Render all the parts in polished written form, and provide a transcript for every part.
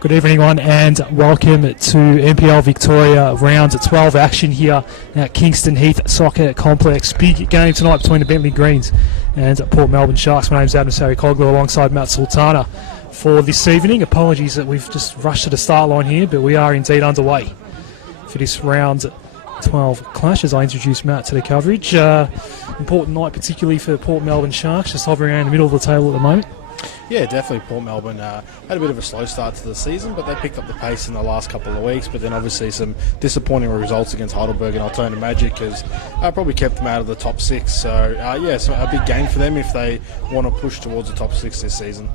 Good evening, everyone, and welcome to NPL Victoria round 12 action here at Kingston Heath Soccer Complex. Big game tonight between the Bentleigh Greens and Port Melbourne Sharks. My name's Adam Sarikoglu alongside Matt Sultana for this evening. Apologies that we've just rushed to the start line here, but we are indeed underway for this round 12 clash as I introduce Matt to the coverage. Important night particularly for Port Melbourne Sharks, just hovering around the middle of the table at the moment. Yeah, definitely. Port Melbourne had a bit of a slow start to the season, but they picked up the pace in the last couple of weeks. But then obviously some disappointing results against Heidelberg and Altona Magic has probably kept them out of the top six. So, so a big game for them if they want to push towards the top six this season.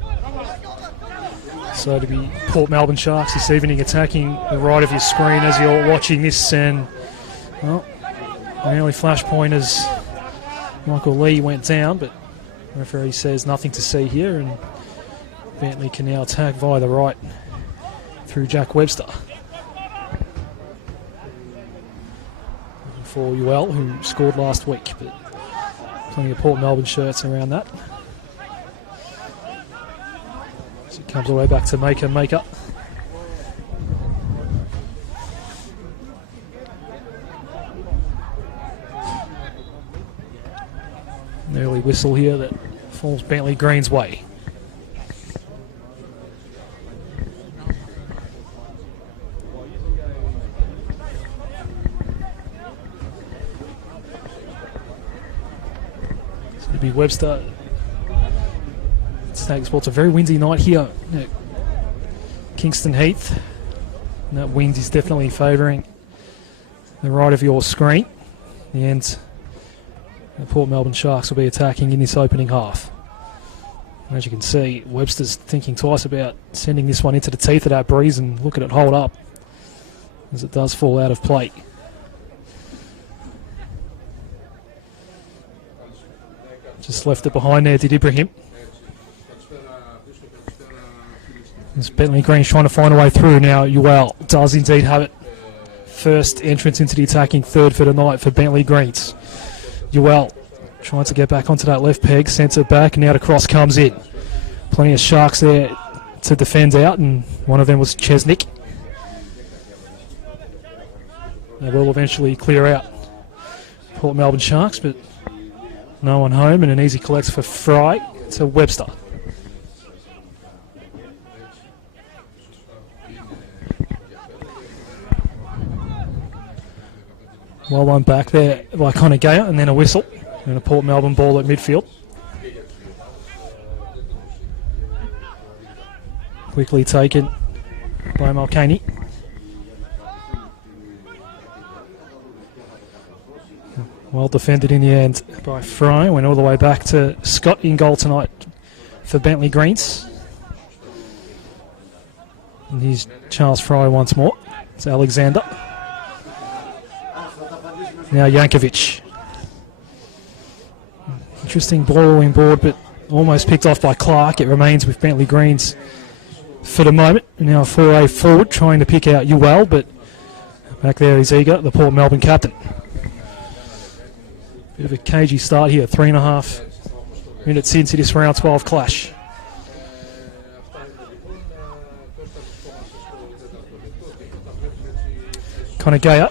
So to be Port Melbourne Sharks this evening attacking the right of your screen as you're watching this, and well, an early flashpoint as Michael Lee went down, but the referee says nothing to see here, and Bentleigh can now attack via the right through Jack Webster. For UL, who scored last week, but plenty of Port Melbourne shirts around that. So it comes all the way back to Maker. An early whistle here that falls Bentleigh Green's way. It's going to be Webster. It's a very windy night here at Kingston Heath. And that wind is definitely favouring the right of your screen. The end. The Port Melbourne Sharks will be attacking in this opening half. As you can see, Webster's thinking twice about sending this one into the teeth of that breeze, and look at it hold up as it does fall out of play. Just left it behind there, did Ibrahim. As Bentleigh Green's trying to find a way through now. UL does indeed have it. First entrance into the attacking third for the night for Bentleigh Greens. UL trying to get back onto that left peg, sends it back, and now the cross comes in. Plenty of Sharks there to defend out, and one of them was Chesnick. They will eventually clear out Port Melbourne Sharks, but no one home, and an easy collect for Fry to Webster. Well one back there by Connor Gayer, and then a whistle and a Port Melbourne ball at midfield. Quickly taken by Mulcahy. Well defended in the end by Fry. Went all the way back to Scott in goal tonight for Bentleigh Greens. And here's Charles Fry once more. It's Alexander. Now Yankovic. Interesting ball in board, but almost picked off by Clark. It remains with Bentleigh Greens for the moment. Now a foray forward, trying to pick out UL, but back there is Eager, the Port Melbourne captain. Bit of a cagey start here, 3.5 minutes into this round 12 clash. Connor Gayer.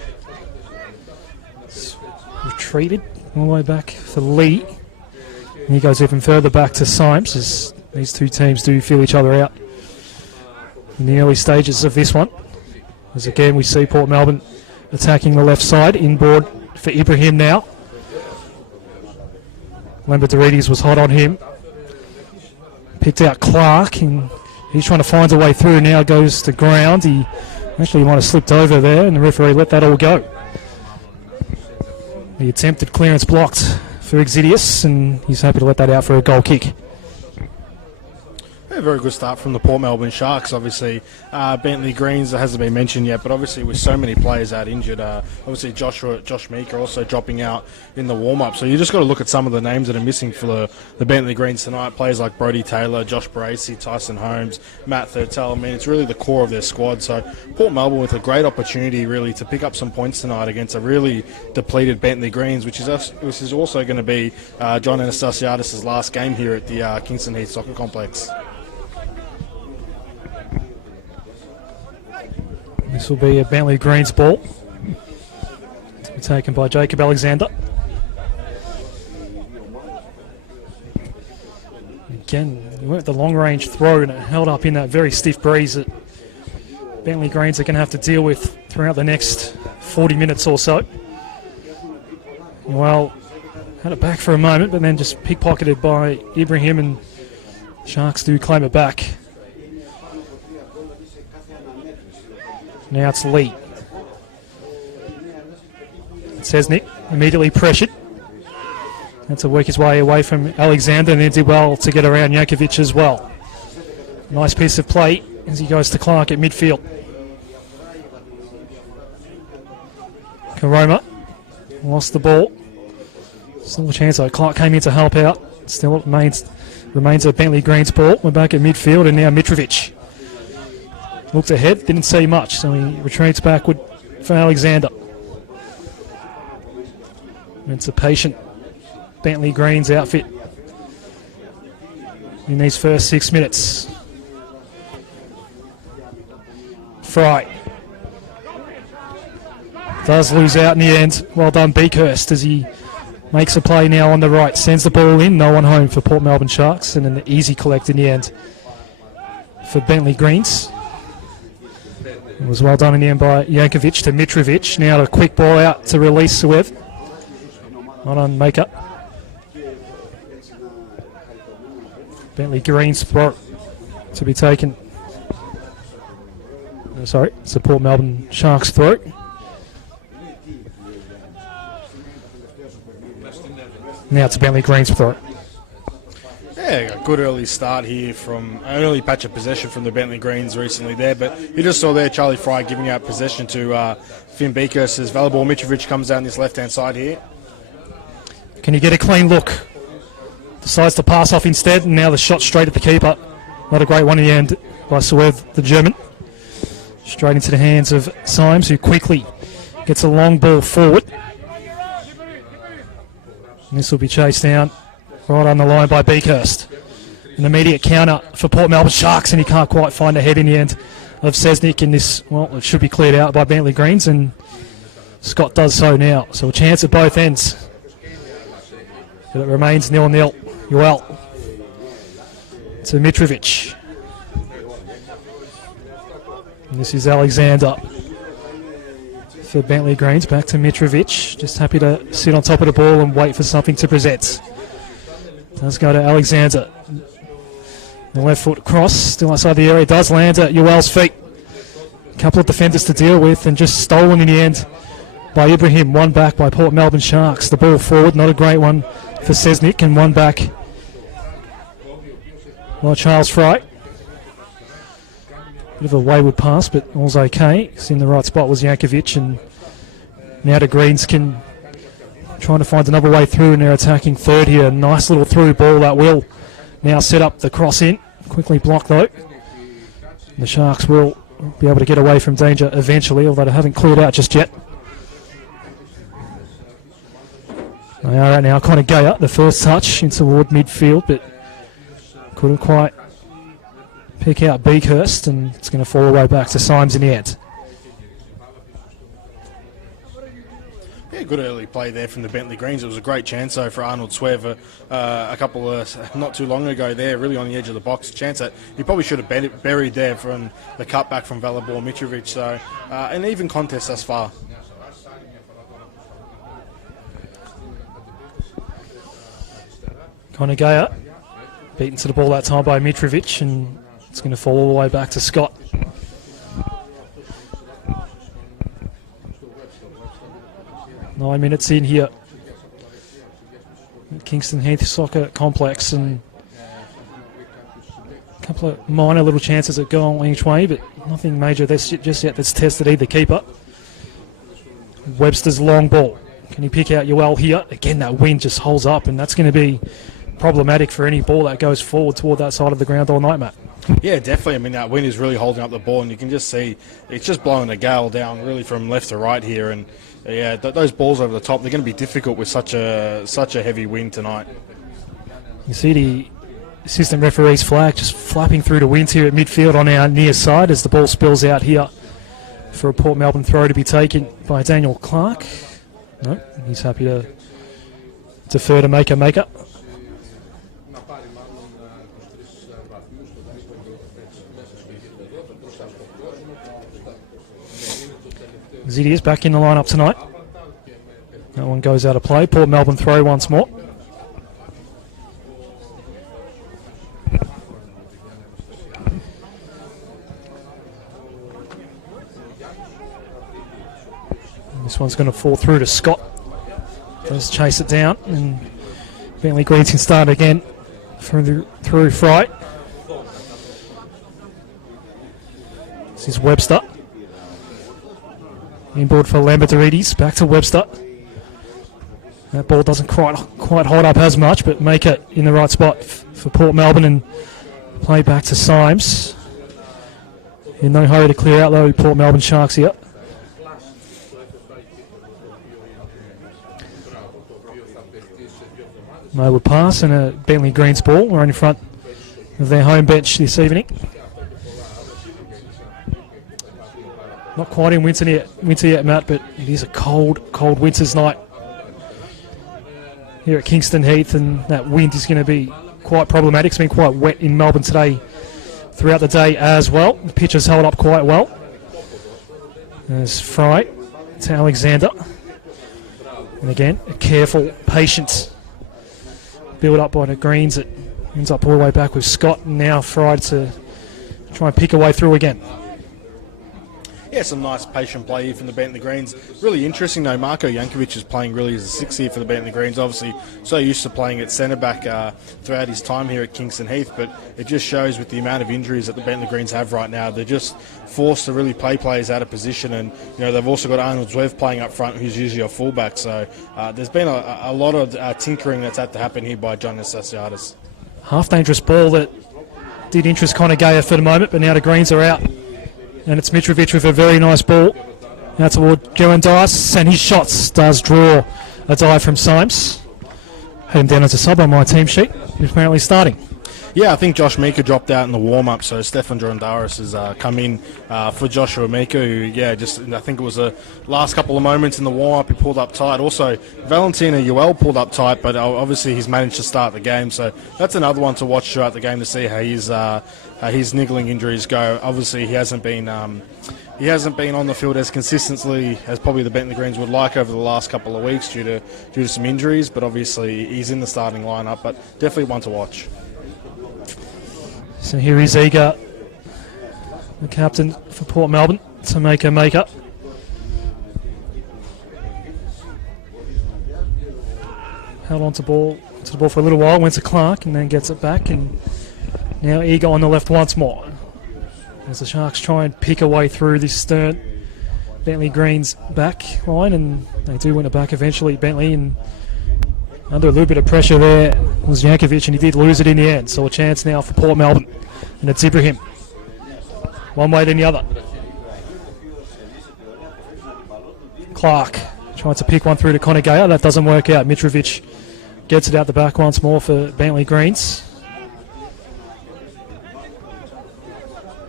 Retreated all the way back for Lee. And he goes even further back to Symes, as these two teams do feel each other out in the early stages of this one. As again we see Port Melbourne attacking the left side, inboard for Ibrahim now. Lambertarides was hot on him. Picked out Clark, and he's trying to find a way through. Now goes to ground. He Actually, he might have slipped over there, and the referee let that all go. The attempted clearance blocked for Exidius, and he's happy to let that out for a goal kick. A very good start from the Port Melbourne Sharks. Obviously, Bentleigh Greens hasn't been mentioned yet, but obviously with so many players out injured, obviously Josh Meek are also dropping out in the warm-up. So you just got to look at some of the names that are missing for the Bentleigh Greens tonight. Players like Brodie Taylor, Josh Baracey, Tyson Holmes, Matt Thurtell. I mean, it's really the core of their squad. So Port Melbourne with a great opportunity really to pick up some points tonight against a really depleted Bentleigh Greens, which is also going to be John Anastasiadis' last game here at the Kingston Heath Soccer Complex. This will be a Bentleigh Greens ball to be taken by Jacob Alexander. Again, he went the long range throw and it held up in that very stiff breeze that Bentleigh Greens are going to have to deal with throughout the next 40 minutes or so. Well, had it back for a moment, but then just pickpocketed by Ibrahim, and Sharks do claim it back. Now it's Lee. Cesnik immediately pressured. Had to work his way away from Alexander, and then did well to get around Jankovic as well. Nice piece of play as he goes to Clark at midfield. Karoma lost the ball. Still a chance though. Clark came in to help out. Still remains a Bentleigh Greens ball. We're back at midfield, and now Mitrovic. Looked ahead, didn't see much, so he retreats backward for Alexander. It's a patient Bentleigh Greens outfit in these first 6 minutes. Fry does lose out in the end. Well done, Beakhurst, as he makes a play now on the right. Sends the ball in, no one home for Port Melbourne Sharks, and an easy collect in the end for Bentleigh Greens. It was well done in the end by Jankovic to Mitrovic. Now a quick ball out to release Suev. Well done, make-up. Bentleigh Greens throw to be taken. Sorry, it's a Port Melbourne Sharks throw. Now it's a Bentleigh Greens throw. Yeah, a good early start here from an early patch of possession from the Bentleigh Greens recently there, but you just saw there Charlie Fry giving out possession to Finn Beakhurst as Valabor Mitrovic comes down this left-hand side here. Can he get a clean look? Decides to pass off instead, and now the shot straight at the keeper. Not a great one in the end by Suev, the German. Straight into the hands of Symes, who quickly gets a long ball forward. And this will be chased down right on the line by Beakhurst. An immediate counter for Port Melbourne Sharks, and he can't quite find a head in the end of Cesnik in this. Well, it should be cleared out by Bentleigh Greens, and Scott does so now. So a chance at both ends. But it remains 0-0. Yoel to Mitrovic. And this is Alexander for Bentleigh Greens. Back to Mitrovic. Just happy to sit on top of the ball and wait for something to present. Does go to Alexander. The left foot cross, still outside the area, does land at Yoel's feet. A couple of defenders to deal with, and just stolen in the end by Ibrahim. One back by Port Melbourne Sharks. The ball forward, not a great one for Cesnik, and one back by Charles Fry. Bit of a wayward pass, but all's okay. It's in the right spot was Jankovic, and now the Greens can trying to find another way through in their attacking third here. Nice little through ball that will now set up the cross in. Quickly blocked though. The Sharks will be able to get away from danger eventually, although they haven't cleared out just yet. They are out now. Connor Gayer, the first touch in toward midfield, but couldn't quite pick out Beakhurst, and it's going to fall away back to Symes in the end. Yeah, good early play there from the Bentleigh Greens. It was a great chance though for Arnold Swev a couple of not too long ago there, really on the edge of the box. A chance that he probably should have buried there from the cutback from Valabor Mitrovic. So an even contest thus far. Connor Gayer beaten to the ball that time by Mitrovic, and it's going to fall all the way back to Scott. 9 minutes in here at Kingston Heath Soccer Complex, and a couple of minor little chances at goal each way, but nothing major just yet that's tested either keeper. Webster's long ball. Can he pick out Yoel here? Again, that wind just holds up, and that's going to be problematic for any ball that goes forward toward that side of the ground all night, Matt. Yeah, definitely. I mean, that wind is really holding up the ball, and you can just see it's just blowing a gale down really from left to right here. And yeah, those balls over the top, they're going to be difficult with such a heavy wind tonight. You see the assistant referee's flag just flapping through the wind here at midfield on our near side as the ball spills out here for a Port Melbourne throw to be taken by Daniel Clark. No, he's happy to defer to Maker. Ziddy is back in the lineup tonight. That one goes out of play. Port Melbourne throw once more. This one's going to fall through to Scott. Just chase it down, and Bentleigh Greens can start again through Fry. This is Webster. Inboard for Lambertarides, back to Webster. That ball doesn't quite hold up as much, but make it in the right spot for Port Melbourne, and play back to Symes. In no hurry to clear out though, Port Melbourne Sharks here. No pass and a Bentleigh Greens ball. We're in front of their home bench this evening. Not quite in winter yet, Matt, but it is a cold winter's night here at Kingston Heath, and that wind is going to be quite problematic. It's been quite wet in Melbourne today throughout the day as well. The pitch has held up quite well. There's Fry to Alexander. And again, a careful, patient build up by the Greens. It ends up all the way back with Scott, and now Fry to try and pick a way through again. Yeah, some nice patient play here from the Bentleigh Greens. Really interesting though, Marko Jankovic is playing really as a six here for the Bentleigh Greens. Obviously so used to playing at centre-back throughout his time here at Kingston Heath, but it just shows with the amount of injuries that the Bentleigh Greens have right now, they're just forced to really play players out of position. And you know, they've also got Arnold Zwev playing up front, who's usually a fullback. So there's been a lot of tinkering that's had to happen here by John Nastasiadis. Half-dangerous ball that did interest Connor Gayer for the moment, but now the Greens are out. And it's Mitrovic with a very nice ball out toward Johan Dias, and his shots does draw a dive from Symes. Had him down as a sub on my team sheet. He's apparently starting. Yeah, I think Josh Meeker dropped out in the warm-up, so Stefan Drondaris has come in for Joshua Meeker, who, I think it was the last couple of moments in the warm-up, he pulled up tight. Also, Valentina Yoel pulled up tight, but obviously he's managed to start the game, so that's another one to watch throughout the game to see how his niggling injuries go. Obviously, he hasn't been on the field as consistently as probably the Bentleigh Greens would like over the last couple of weeks due to some injuries, but obviously he's in the starting lineup, but definitely one to watch. So here is Eager, the captain for Port Melbourne, to make a make-up. Held on to the ball for a little while, went to Clark and then gets it back, and now Eager on the left once more. As the Sharks try and pick a way through this stern Bentleigh Greens back line, and they do win it back eventually, Bentleigh, and under a little bit of pressure there was Jankovic, and he did lose it in the end. So a chance now for Port Melbourne, and it's Ibrahim. One way then the other. Clark trying to pick one through to Connor Gayer. That doesn't work out. Mitrovic gets it out the back once more for Bentleigh Greens.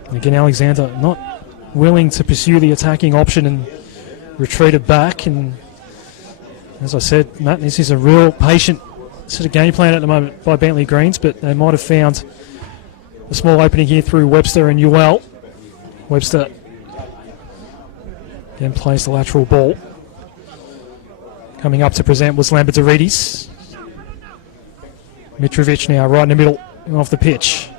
And again, Alexander not willing to pursue the attacking option and retreated back. And as I said, Matt, this is a real patient sort of game plan at the moment by Bentleigh Greens, but they might have found a small opening here through Webster and Yoel. Webster again plays the lateral ball. Coming up to present was Lambertarides. Mitrovic now right in the middle of the pitch.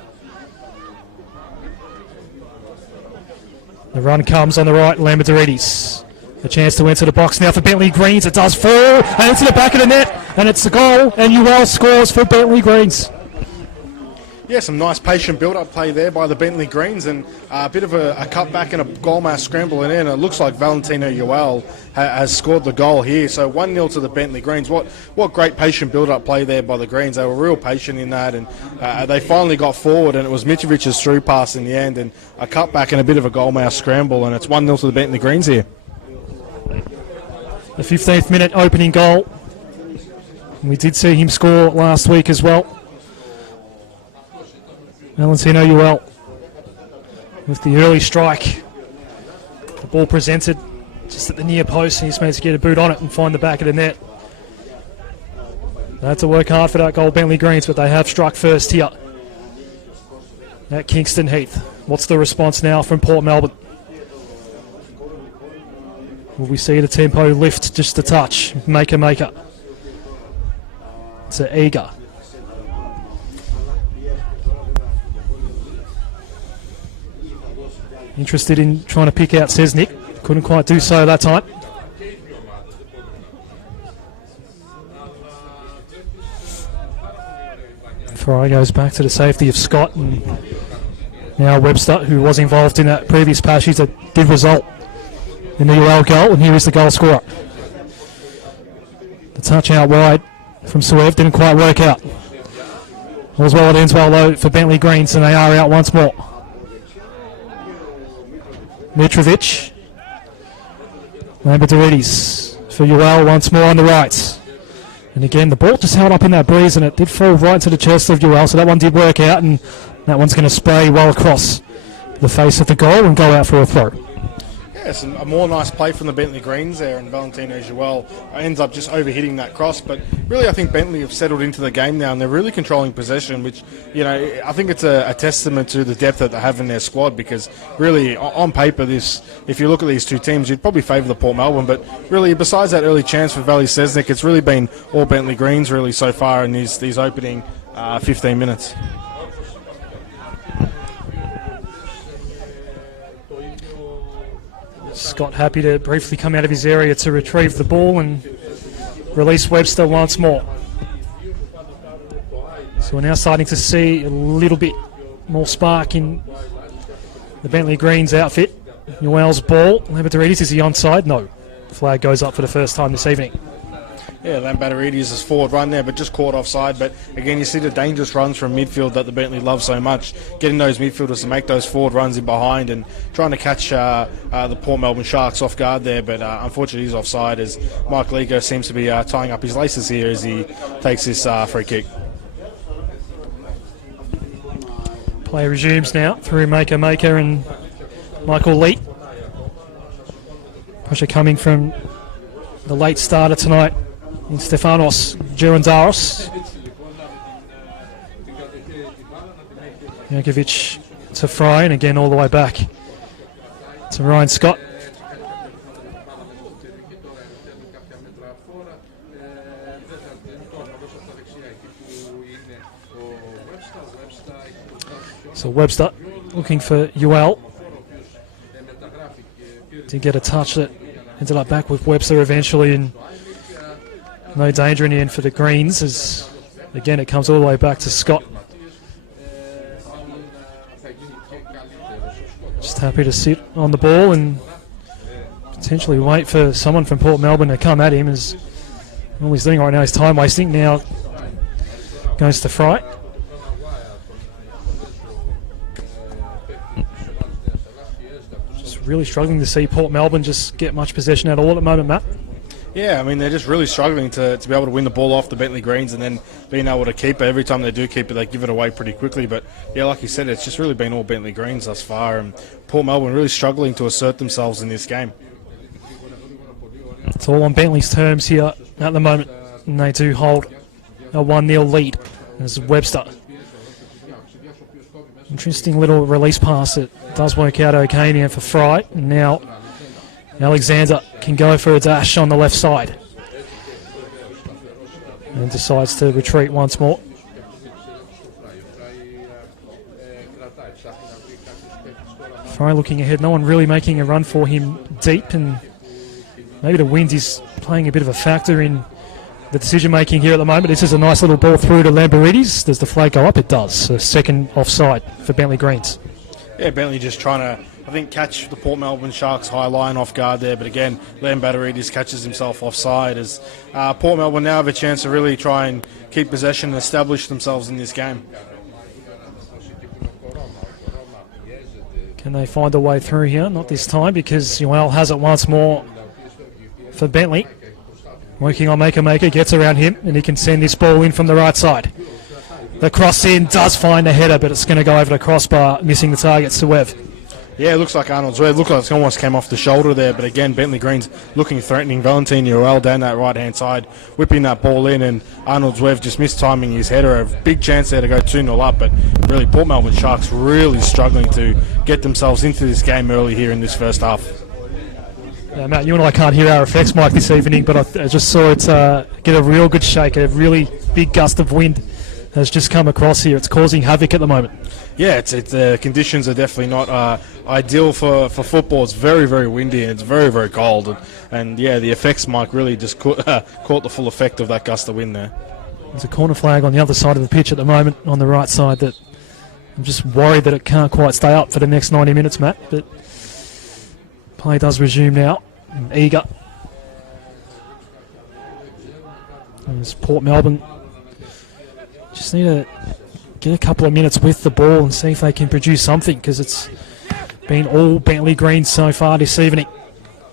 The run comes on the right, Lambertarides A chance to enter the box now for Bentleigh Greens. It does fall, and into the back of the net, and it's a goal, and UL scores for Bentleigh Greens. Yeah, some nice patient build-up play there by the Bentleigh Greens, and a bit of a cutback and a goal mass scramble in, and it looks like Valentino Uel has scored the goal here. So 1-0 to the Bentleigh Greens. What great patient build-up play there by the Greens. They were real patient in that, and they finally got forward, and it was Mitrovic's through pass in the end, and a cutback and a bit of a goal mass scramble, and it's 1-0 to the Bentleigh Greens here. The 15th minute opening goal. We did see him score last week as well. Valentino Uel with the early strike. The ball presented just at the near post, and he's managed to get a boot on it and find the back of the net. They had to work hard for that goal, Bentleigh Greens, but they have struck first here at Kingston Heath. What's the response now from Port Melbourne? Will we see the tempo lift just a touch? Maker. It's an eager. Interested in trying to pick out Sesnick. Couldn't quite do so that time. Fry goes back to the safety of Scott, and now Webster, who was involved in that previous passage that did result in the UL goal, and here is the goal scorer. The touch out wide from Suev didn't quite work out. All's well, it ends well though for Bentleigh Greens, and they are out once more. Mitrovic. Lambertarides for UL once more on the right. And again, the ball just held up in that breeze, and it did fall right into the chest of UL, so that one did work out, and that one's going to spray well across the face of the goal and go out for a throw. Yes, a more nice play from the Bentleigh Greens there, and Valentino Uel ends up just overhitting that cross. But really, I think Bentleigh have settled into the game now, and they're really controlling possession, which, you know, I think it's a testament to the depth that they have in their squad, because really, on paper, if you look at these two teams, you'd probably favour the Port Melbourne, but really, besides that early chance for Valley Sesnick, it's really been all Bentleigh Greens really so far in these opening 15 minutes. Scott happy to briefly come out of his area to retrieve the ball and release Webster once more. So we're now starting to see a little bit more spark in the Bentleigh Greens outfit. Uel's ball. Lambertarides, is he onside? No. Flag goes up for the first time this evening. Yeah, Lambertarides is forward run there, but just caught offside. But again, you see the dangerous runs from midfield that the Bentleigh love so much, getting those midfielders to make those forward runs in behind and trying to catch the Port Melbourne Sharks off guard there. But unfortunately, he's offside, as Mike Ligo seems to be tying up his laces here as he takes this free kick. Play resumes now through Maker and Michael Lee. Pressure coming from the late starter tonight in Stefanos Gerondaros. Jankovic to Fry, and again all the way back to Ryan Scott. So Webster looking for UL. Did get a touch that ended up back with Webster eventually, and no danger in the end for the Greens, as again it comes all the way back to Scott. Just happy to sit on the ball and potentially wait for someone from Port Melbourne to come at him, as all he's doing right now is time wasting. Now goes to Fry. Just really struggling to see Port Melbourne just get much possession at all at the moment, Matt. Yeah, I mean, they're just really struggling to be able to win the ball off the Bentleigh Greens and then being able to keep it. Every time they do keep it, they give it away pretty quickly. But, yeah, like you said, it's just really been all Bentleigh Greens thus far. And Port Melbourne really struggling to assert themselves in this game. It's all on Bentleigh's terms here at the moment. And they do hold a 1-0 lead as Webster. Interesting little release pass. It does work out okay in the end for Fry. And now Alexander can go for a dash on the left side and decides to retreat once more. Fry looking ahead, no one really making a run for him deep, and maybe the wind is playing a bit of a factor in the decision making here at the moment. This is a nice little ball through to Lamberidis. Does the flag go up? It does. So second offside for Bentleigh Greens. Yeah, Bentleigh just trying to, I think, catch the Port Melbourne Sharks high line off guard there. But again, Lamberidis catches himself offside as Port Melbourne now have a chance to really try and keep possession and establish themselves in this game. Can they find a way through here? Not this time, because Yoel has it once more for Bentleigh. Working on Maker, gets around him, and he can send this ball in from the right side. The cross in does find the header, but it's going to go over the crossbar, missing the target. Suev. Yeah, it looks like Arnold Zwev. Looked like it almost came off the shoulder there, but again, Bentleigh Greens looking threatening. Valentin Yoel down that right-hand side, whipping that ball in, and Arnold Zwev just mistiming his header. A big chance there to go 2-0 up, but really, Port Melbourne Sharks really struggling to get themselves into this game early here in this first half. Matt, you and I can't hear our effects mic this evening, but I just saw it get a real good shake. A really big gust of wind has just come across here. It's causing havoc at the moment. Yeah, the conditions are definitely not ideal for football. It's very, very windy and it's very, very cold. And yeah, the effects mic really just caught the full effect of that gust of wind there. There's a corner flag on the other side of the pitch at the moment, on the right side, that I'm just worried that it can't quite stay up for the next 90 minutes, Matt. But play does resume now. Eager. As Port Melbourne just need to get a couple of minutes with the ball and see if they can produce something, because it's been all Bentleigh Greens so far this evening.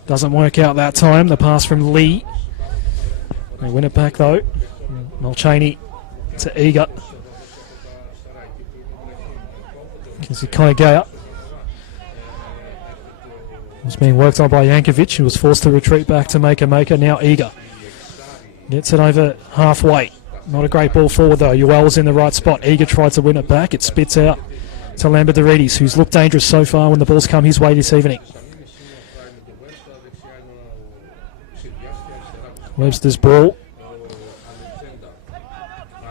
Doesn't work out that time. The pass from Lee. They win it back though. Mulchaney to Eager. Gives it kind of go up. It's being worked on by Yankovic, who was forced to retreat back to Maker. Now Eager gets it over halfway. Not a great ball forward though. Yoel's in the right spot. Eager tried to win it back. It spits out to Lamberidis, who's looked dangerous so far when the ball's come his way this evening. Webster's ball.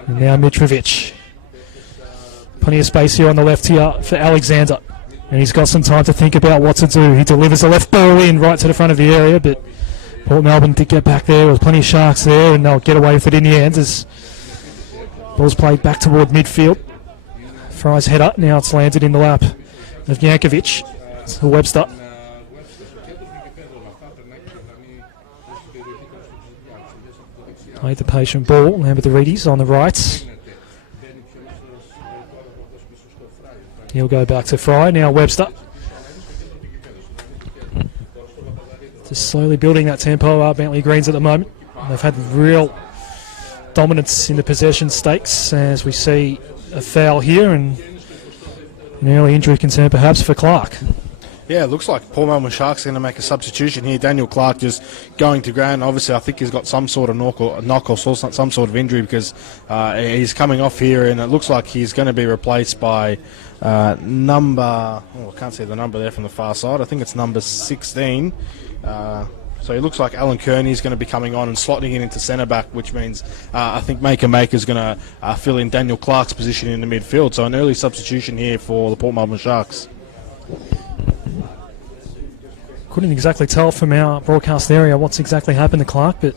And now Mitrovic. Plenty of space here on the left here for Alexander. And he's got some time to think about what to do. He delivers a left ball in right to the front of the area, but Port Melbourne did get back there. There's plenty of Sharks there, and they'll get away with it in the end as ball's played back toward midfield. Fry's header. Now it's landed in the lap of Yankovic. It's Webster. Played the patient ball. Lamberidis on the right. He'll go back to Fry. Now Webster. Just slowly building that tempo are Bentleigh Greens at the moment. They've had real dominance in the possession stakes as we see a foul here and an early injury concern perhaps for Clark. Yeah, it looks like Port Melbourne Sharks are going to make a substitution here. Daniel Clark just going to ground. Obviously, I think he's got some sort of knock or some sort of injury because he's coming off here, and it looks like he's going to be replaced by I can't see the number there from the far side. I think it's number 16. So it looks like Alan Kearney's going to be coming on and slotting in into centre back, which means I think Maker's going to fill in Daniel Clark's position in the midfield. So an early substitution here for the Port Melbourne Sharks. Couldn't exactly tell from our broadcast area what's exactly happened to Clark, but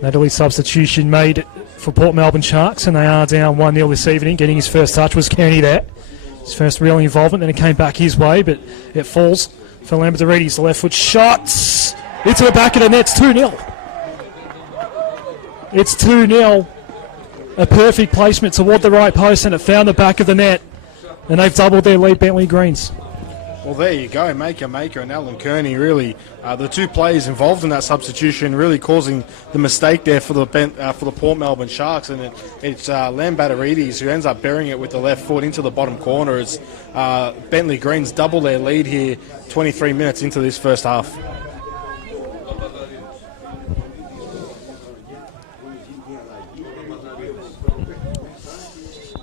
that early substitution made for Port Melbourne Sharks, and they are down 1-0 this evening. Getting his first touch was Kearney there. His first real involvement, then it came back his way, but it falls for Lamberidis. The left foot shots into the back of the net. It's 2-0. It's 2-0. A perfect placement toward the right post, and it found the back of the net, and they've doubled their lead, Bentleigh Greens. Well, there you go. Maker and Alan Kearney really, the two players involved in that substitution, really causing the mistake there for the Port Melbourne Sharks, and it's Lamberidis who ends up burying it with the left foot into the bottom corner as Bentleigh Greens double their lead here 23 minutes into this first half.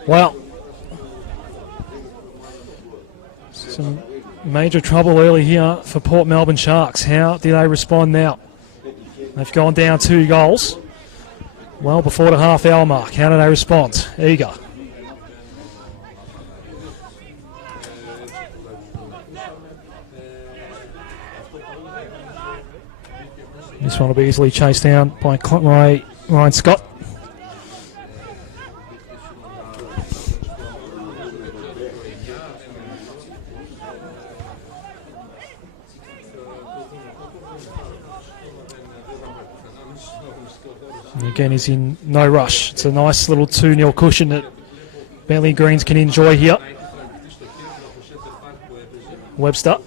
Well, some major trouble early here for Port Melbourne Sharks. How do they respond now? They've gone down 2 goals well before the half-hour mark. How do they respond? Eager. This one will be easily chased down by Ryan Scott. And again, he's in no rush. It's a nice little 2-0 cushion that Bentleigh Greens can enjoy here. Webster.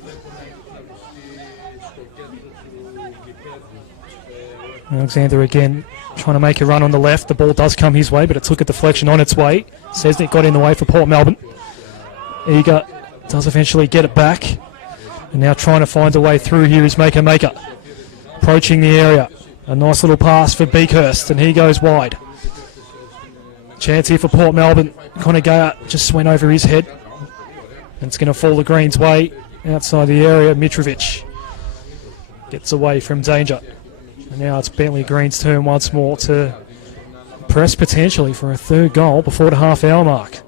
Alexander again trying to make a run on the left. The ball does come his way, but it took a deflection on its way. Sesnick got in the way for Port Melbourne. Eager does eventually get it back. And now trying to find a way through here is Maker. Approaching the area. A nice little pass for Beakhurst, and he goes wide. Chance here for Port Melbourne. Conagaya just went over his head. And it's going to fall the Greens' way outside the area. Mitrovic gets away from danger. And now it's Bentleigh Greens' turn once more to press potentially for a third goal before the half-hour mark.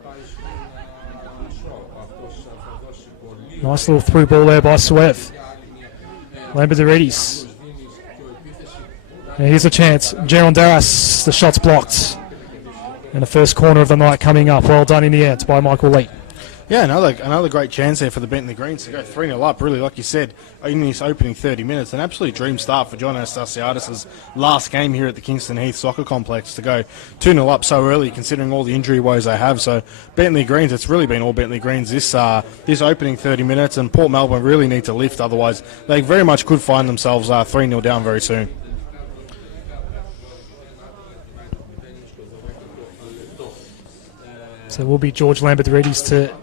Nice little through ball there by Suev. Lambertidis. And here's a chance. Jaron Darras, the shot's blocked. And the first corner of the night coming up. Well done in the end by Michael Lee. Yeah, another great chance there for the Bentleigh Greens to go 3-0 up, really, like you said, in this opening 30 minutes. An absolute dream start for John Anastasiadis' last game here at the Kingston Heath Soccer Complex to go 2-0 up so early, considering all the injury woes they have. So Bentleigh Greens, it's really been all Bentleigh Greens this opening 30 minutes, and Port Melbourne really need to lift, otherwise they very much could find themselves 3-0 down very soon. So it will be George Lambertidis to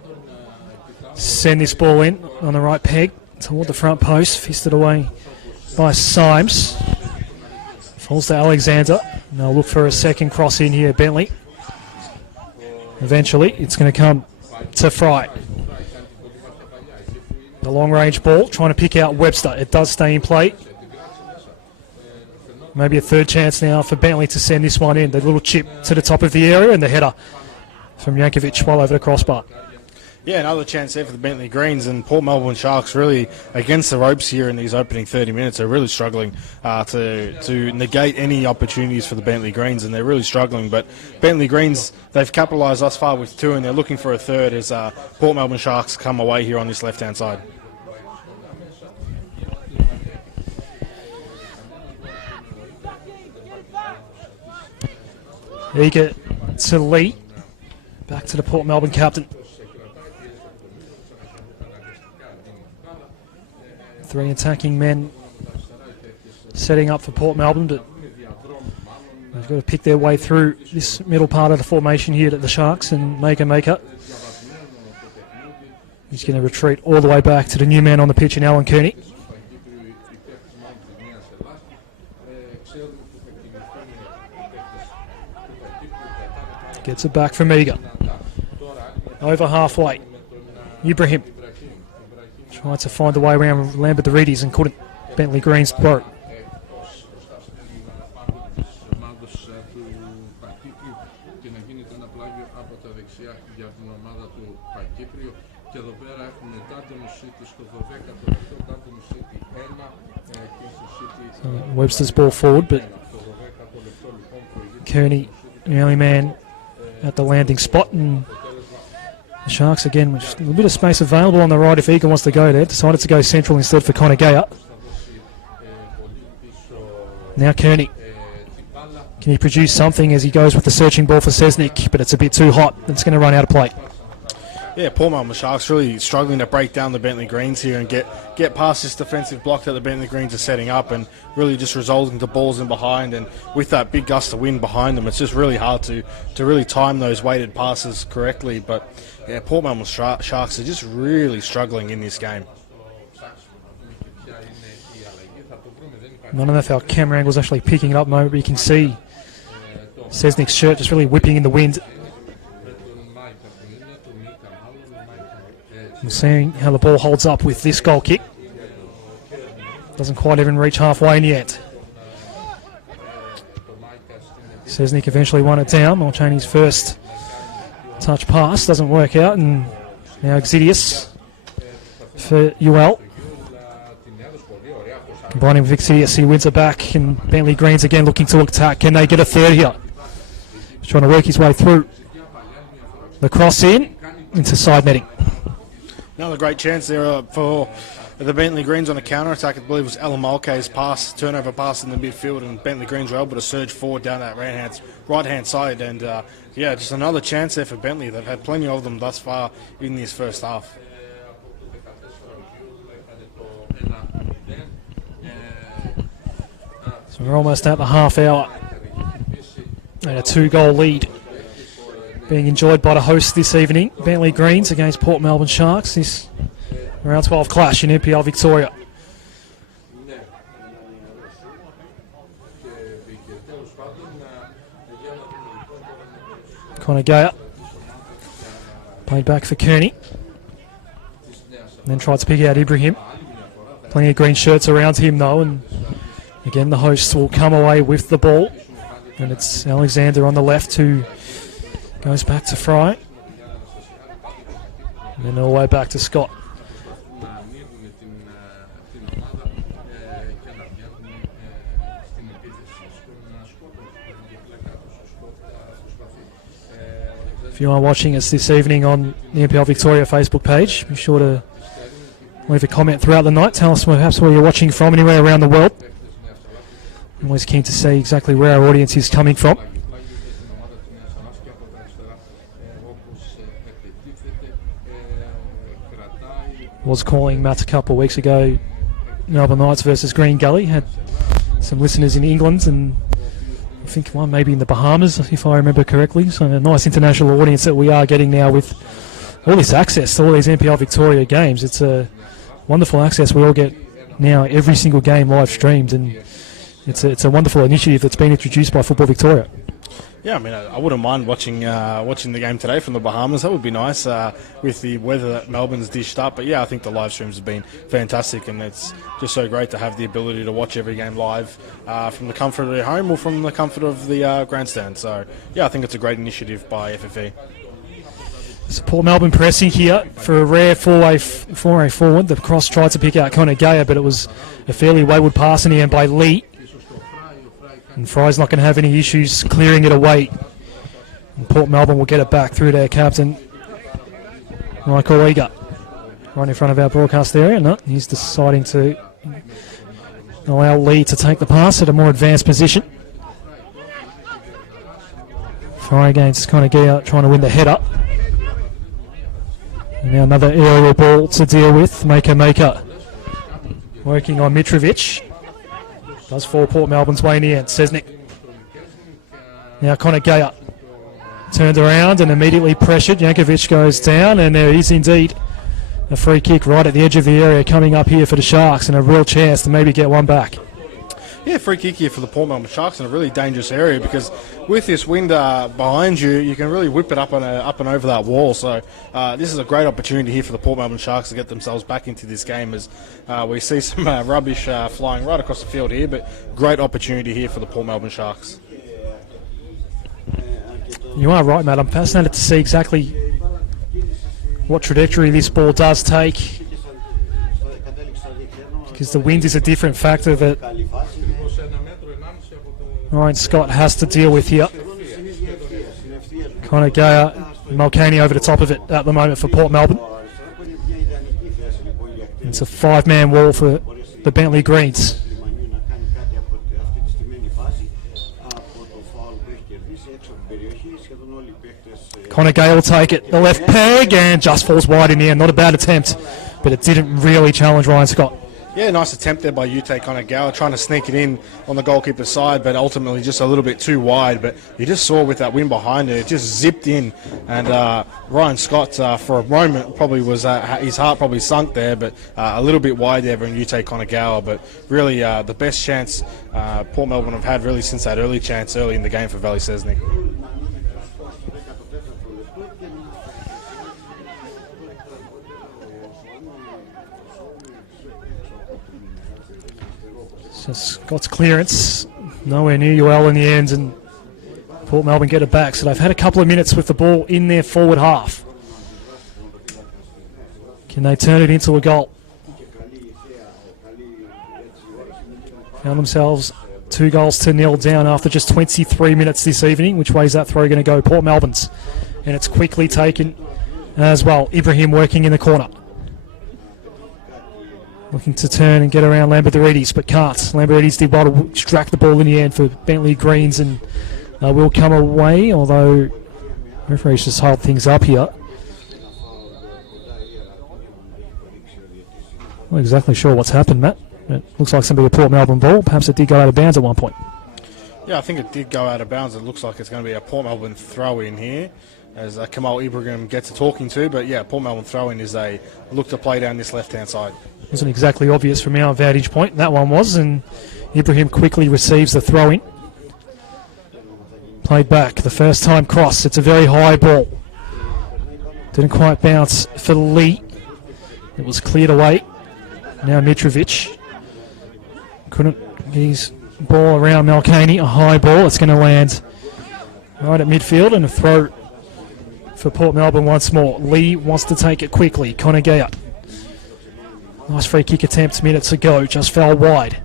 send this ball in on the right peg toward the front post, fisted away by Symes. Falls to Alexander. And they'll look for a second cross in here, Bentleigh. Eventually, it's going to come to Fry. The long-range ball, trying to pick out Webster. It does stay in play. Maybe a third chance now for Bentleigh to send this one in. The little chip to the top of the area and the header from Jankovic well over the crossbar. Yeah, another chance there for the Bentleigh Greens, and Port Melbourne Sharks really against the ropes here in these opening 30 minutes. They're really struggling to negate any opportunities for the Bentleigh Greens, and they're really struggling. But Bentleigh Greens, they've capitalised thus far with 2, and they're looking for a third as Port Melbourne Sharks come away here on this left-hand side. Eager to Lee. Back to the Port Melbourne captain. 3 attacking men setting up for Port Melbourne, but they've got to pick their way through this middle part of the formation here at the Sharks, and Maker. He's going to retreat all the way back to the new man on the pitch in Alan Kearney. Gets it back from Eager. Over halfway. Ibrahim tried to find a way around Lambertidis and couldn't. Bentleigh Greens broke. So Webster's ball forward, but Kearney, the only man at the landing spot, and the Sharks again with a little bit of space available on the right if Eager wants to go there. Decided to go central instead for Conagaya. Now Kearney. Can he produce something as he goes with the searching ball for Sesnick, but it's a bit too hot. It's going to run out of play. Yeah, Port Melbourne Sharks really struggling to break down the Bentleigh Greens here and get past this defensive block that the Bentleigh Greens are setting up, and really just resulting to balls in behind. And with that big gust of wind behind them, it's just really hard to really time those weighted passes correctly. But yeah, Port Melbourne Sharks are just really struggling in this game. I don't know if our camera angle is actually picking it up, Mo, but you can see Sesnick's shirt just really whipping in the wind. We're seeing how the ball holds up with this goal kick. Doesn't quite even reach halfway in the end. Sesnick eventually won it down. Mulchaney's first touch pass doesn't work out, and now Exidius for UL. Combining with Vic City, he wins it back, and Bentleigh Greens again looking to attack. Can they get a third here? He's trying to work his way through. The cross into side netting. Another great chance there for the Bentleigh Greens on a counter-attack. I believe it was Alan Mulcahy's turnover pass in the midfield, and Bentleigh Greens were able to surge forward down that right-hand side. And just another chance there for Bentleigh. They've had plenty of them thus far in this first half. So we're almost at the half hour. And a 2-goal lead being enjoyed by the hosts this evening. Bentleigh Greens against Port Melbourne Sharks. This round 12 clash in NPL Victoria. Connor Gayer played back for Kearney. And then tried to pick out Ibrahim. Plenty of green shirts around him though, and again the hosts will come away with the ball. And it's Alexander on the left who goes back to Fry. And then all the way back to Scott. If you are watching us this evening on the NPL Victoria Facebook page, be sure to leave a comment throughout the night. Tell us perhaps where you're watching from, anywhere around the world. I'm always keen to see exactly where our audience is coming from. Was calling Matt a couple of weeks ago, Melbourne Knights versus Green Gully. Had some listeners in England and I think one maybe in the Bahamas, if I remember correctly. So a nice international audience that we are getting now with all this access to all these NPL Victoria games. It's a wonderful access we all get now, every single game live streamed, and it's a wonderful initiative that's been introduced by Football Victoria. Yeah, I mean, I wouldn't mind watching the game today from the Bahamas. That would be nice with the weather that Melbourne's dished up. But yeah, I think the live streams have been fantastic, and it's just so great to have the ability to watch every game live from the comfort of your home or from the comfort of the grandstand. So yeah, I think it's a great initiative by FFV. Support Melbourne pressing here for a rare four-way forward. The cross tried to pick out Connor Gayer, but it was a fairly wayward pass in the end by Lee. And Fry's not going to have any issues clearing it away. And Port Melbourne will get it back through their captain, Michael Eager. Right in front of our broadcast area. No, he's deciding to allow Lee to take the pass at a more advanced position. Fry against Connor Gayer, trying to win the header. And now another aerial ball to deal with. Maker. Working on Mitrovic. Does fall Port Melbourne's way in the end. Sesnick. Now Connor Gayer. Turned around and immediately pressured. Jankovic goes down, and there is indeed a free kick right at the edge of the area coming up here for the Sharks, and a real chance to maybe get one back. Yeah, free kick here for the Port Melbourne Sharks in a really dangerous area, because with this wind behind you, you can really whip it up and over that wall. So this is a great opportunity here for the Port Melbourne Sharks to get themselves back into this game, as we see some rubbish flying right across the field here, but great opportunity here for the Port Melbourne Sharks. You are right, Matt. I'm fascinated to see exactly what trajectory this ball does take, because the wind is a different factor that Ryan Scott has to deal with here. Connor Gayer, Mulcahy over the top of it at the moment for Port Melbourne. It's a 5-man wall for the Bentleigh Greens. Connor Gayer will take it, the left peg, and just falls wide in the end. Not a bad attempt, but it didn't really challenge Ryan Scott. Yeah, nice attempt there by Ute Connor Gayer, trying to sneak it in on the goalkeeper's side, but ultimately just a little bit too wide. But you just saw with that wind behind it just zipped in, and Ryan Scott, for a moment, probably was his heart probably sunk there, but a little bit wide there from Ute Connor Gayer. But really, the best chance Port Melbourne have had really since that early chance early in the game for Valley Sesnick. So Scott's clearance, nowhere near UL in the end, and Port Melbourne get it back. So they've had a couple of minutes with the ball in their forward half. Can they turn it into a goal? Found themselves 2-0 down after just 23 minutes this evening. Which way is that throw going to go? Port Melbourne's. And it's quickly taken as well. Ibrahim working in the corner. Looking to turn and get around Lambertidis, but can't. Lambertidis did well to extract the ball in the end for Bentleigh Greens and will come away, although referees just hold things up here. Not exactly sure what's happened, Matt. It looks like somebody a Port Melbourne ball. Perhaps it did go out of bounds at one point. Yeah, I think it did go out of bounds. It looks like it's going to be a Port Melbourne throw in here, as Kamal Ibrahim gets a talking to. But yeah, Port Melbourne throw in is a look to play down this left-hand side. Wasn't exactly obvious from our vantage point. That one was, and Ibrahim quickly receives the throw in. Played back, the first time cross. It's a very high ball. Didn't quite bounce for Lee. It was cleared away. Now Mitrovic couldn't get his ball around Malkaney. A high ball. It's going to land right at midfield, and a throw for Port Melbourne once more. Lee wants to take it quickly. Connor Gayat. Nice free kick attempt minutes ago. Just fell wide.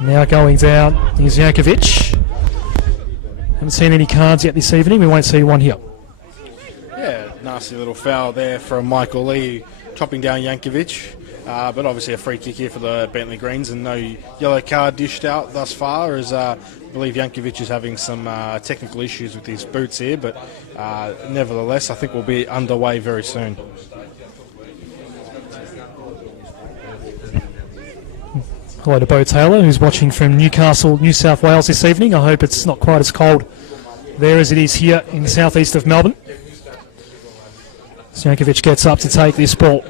Now going down is Jankovic. Haven't seen any cards yet this evening. We won't see one here. Yeah, nasty little foul there from Michael Lee, chopping down Jankovic. But obviously a free kick here for the Bentleigh Greens, and no yellow card dished out thus far, as I believe Jankovic is having some technical issues with his boots here. But nevertheless, I think we'll be underway very soon. Hello to Bo Taylor, who's watching from Newcastle, New South Wales this evening. I hope it's not quite as cold there as it is here in the southeast of Melbourne. Jankovic gets up to take this ball.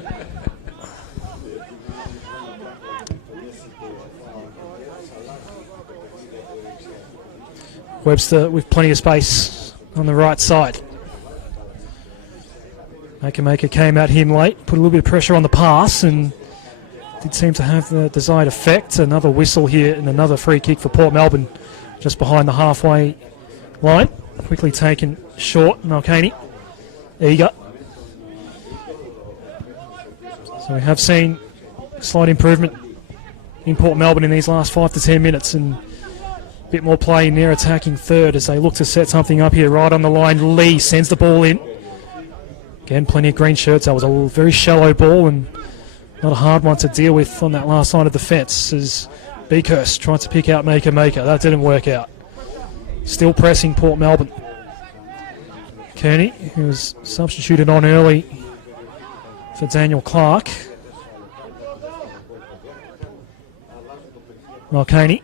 Webster with plenty of space on the right side. Maker came at him late, put a little bit of pressure on the pass, and did seem to have the desired effect. Another whistle here and another free kick for Port Melbourne just behind the halfway line. Quickly taken short. Malkaney eager. So we have seen slight improvement in Port Melbourne in these last 5 to 10 minutes, and a bit more play in their attacking third as they look to set something up here right on the line. Lee sends the ball in. Again, plenty of green shirts. That was a very shallow ball and not a hard one to deal with on that last line of defence, as Beakhurst tried to pick out Maker. That didn't work out. Still pressing Port Melbourne. Kearney, who was substituted on early for Daniel Clark. Malkaney.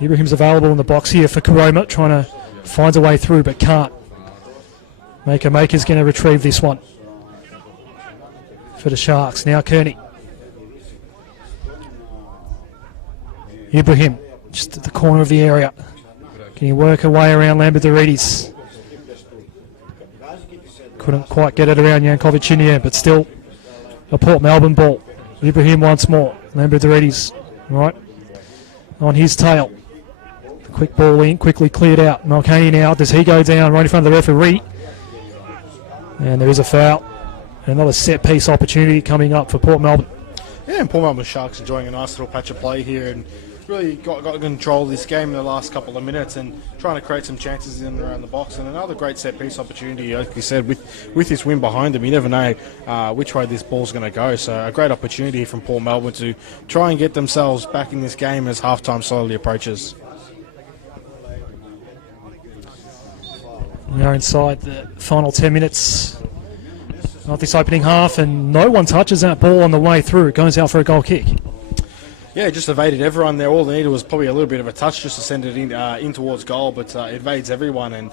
Ibrahim's available in the box here for Karoma, trying to find a way through but can't. Maker's going to retrieve this one for the Sharks. Now Kearney. Ibrahim, just at the corner of the area. Can he work away around Lambertidis? Couldn't quite get it around Jankovic in the end, but still a Port Melbourne ball. Ibrahim once more. Lambertidis, right on his tail. The quick ball in, quickly cleared out. Malkaney now, does he go down right in front of the referee? And there is a foul. Another set-piece opportunity coming up for Port Melbourne. Yeah, and Port Melbourne Sharks enjoying a nice little patch of play here, and really got control of this game in the last couple of minutes and trying to create some chances in and around the box. And another great set-piece opportunity, like you said, with this win behind them. You never know which way this ball's going to go. So a great opportunity from Port Melbourne to try and get themselves back in this game as halftime slowly approaches. We are inside the final 10 minutes of this opening half, and no one touches that ball on the way through. It goes out for a goal kick. Yeah, just evaded everyone there. All they needed was probably a little bit of a touch just to send it in towards goal, but it evades everyone, and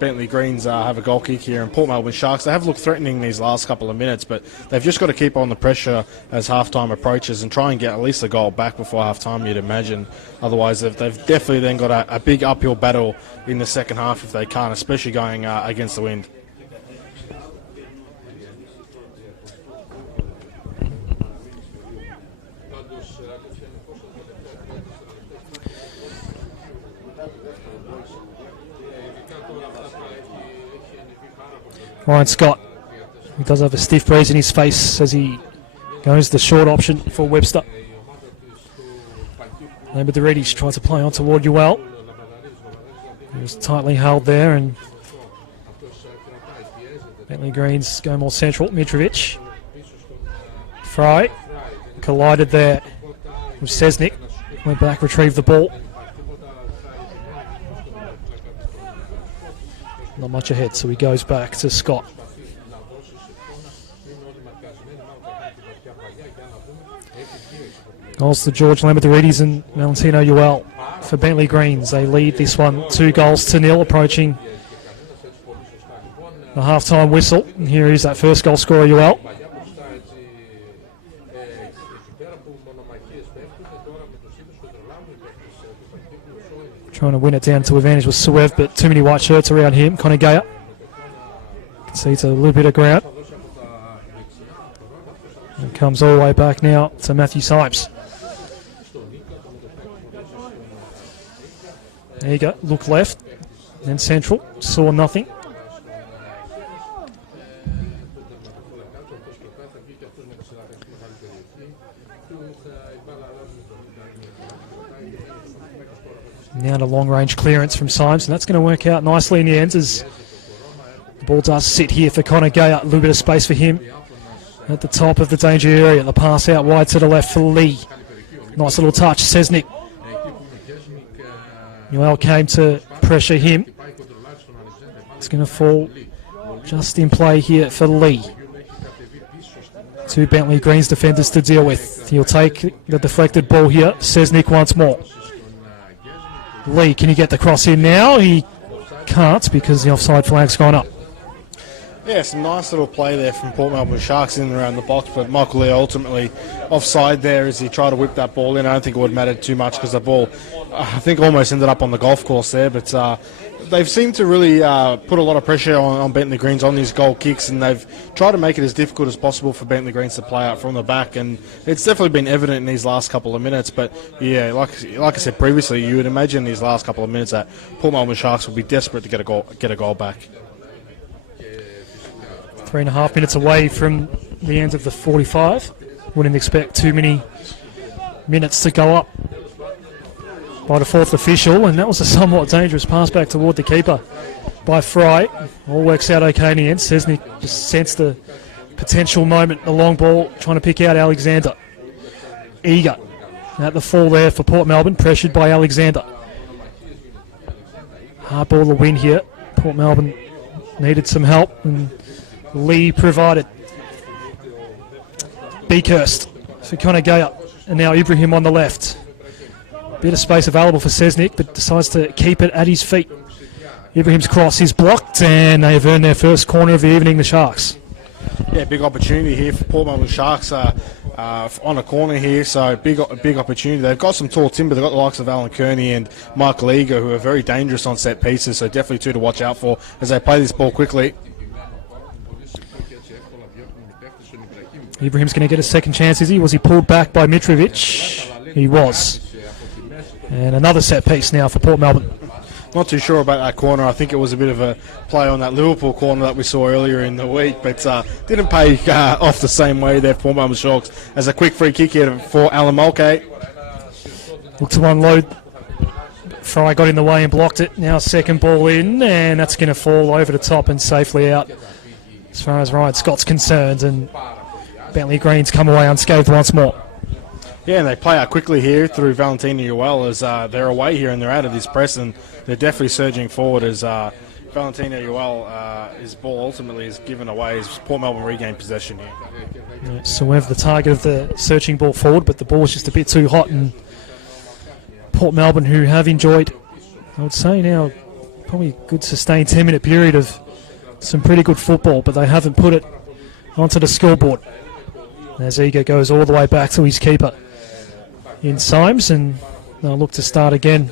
Bentleigh Greens have a goal kick here. And Port Melbourne Sharks, they have looked threatening these last couple of minutes, but they've just got to keep on the pressure as halftime approaches and try and get at least a goal back before halftime, you'd imagine. Otherwise, they've definitely then got a big uphill battle in the second half if they can't, especially going against the wind. Ryan Scott, he does have a stiff breeze in his face as he Goes the short option for Webster. Lambertidis tries to play on toward Ewell. He was tightly held there, and Bentleigh Greens go more central. Mitrovic. Fry collided there with Sesnick. Went back, retrieved the ball. Not much ahead, so he goes back to Scott. Goals to George Lambertidis and Valentino Ewell for Bentleigh Greens. They lead this one 2-0, approaching the half-time whistle. And here is that first goal scorer, Ewell. Trying to win it down to advantage with Suev, but too many white shirts around him. Conor Gaya concedes a little bit of ground. And comes all the way back now to Matthew Symes. There you go, look left, then central, saw nothing. Now the long-range clearance from Symes, and that's going to work out nicely in the end as the ball does sit here for Conor Gaya. A little bit of space for him at the top of the danger area. The pass out wide to the left for Lee. Nice little touch, Sesnick. Ewell came to pressure him. It's going to fall just in play here for Lee. Two Bentleigh Greens defenders to deal with. He'll take the deflected ball here. Sesnick once more. Lee, can he get the cross in now? He can't because the offside flag's gone up. Yeah, some nice little play there from Port Melbourne Sharks in and around the box, but Michael Lee ultimately offside there as he tried to whip that ball in. I don't think it would have mattered too much because the ball, I think, almost ended up on the golf course there, but they've seemed to really put a lot of pressure on Bentleigh Greens on these goal kicks, and they've tried to make it as difficult as possible for Bentleigh Greens to play out from the back, and it's definitely been evident in these last couple of minutes. But yeah, like I said previously, you would imagine these last couple of minutes that Port Melbourne Sharks will be desperate to get a goal back. 3.5 minutes away from the end of the 45. Wouldn't expect too many minutes to go up by the fourth official, and that was a somewhat dangerous pass back toward the keeper by Fry. All works out okay in the end. Sesnick just sensed the potential moment, the long ball, trying to pick out Alexander. Eager at the fall there for Port Melbourne, pressured by Alexander. Hard ball to win here. Port Melbourne needed some help, and Lee provided. Beakhurst for Conor Gaya, and now Ibrahim on the left. Bit of space available for Sesnick, but decides to keep it at his feet. Ibrahim's cross is blocked, and they have earned their first corner of the evening, the Sharks. Yeah, big opportunity here for Port Melbourne Sharks on a corner here, so big opportunity. They've got some tall timber. They've got the likes of Alan Kearney and Michael Eager, who are very dangerous on set pieces, so definitely two to watch out for as they play this ball quickly. Ibrahim's going to get a second chance, is he? Was he pulled back by Mitrovic? He was. And another set piece now for Port Melbourne. Not too sure about that corner. I think it was a bit of a play on that Liverpool corner that we saw earlier in the week, but didn't pay off the same way there for Port Melbourne Sharks as a quick free kick here for Alan Mulcahy. Look to unload. Fry got in the way and blocked it. Now second ball in, and that's going to fall over the top and safely out as far as Ryan Scott's concerned, and Bentleigh Greens come away unscathed once more. Yeah, and they play out quickly here through Valentino Ewell as they're away here and they're out of this press, and they're definitely surging forward as Valentino Ewell, his ball ultimately is given away as Port Melbourne regain possession here. Yeah, so we have the target of the searching ball forward, but the ball's just a bit too hot, and Port Melbourne, who have enjoyed, I would say now, probably a good sustained 10-minute period of some pretty good football, but they haven't put it onto the scoreboard. As Eager goes all the way back to his keeper in Symes, and they'll look to start again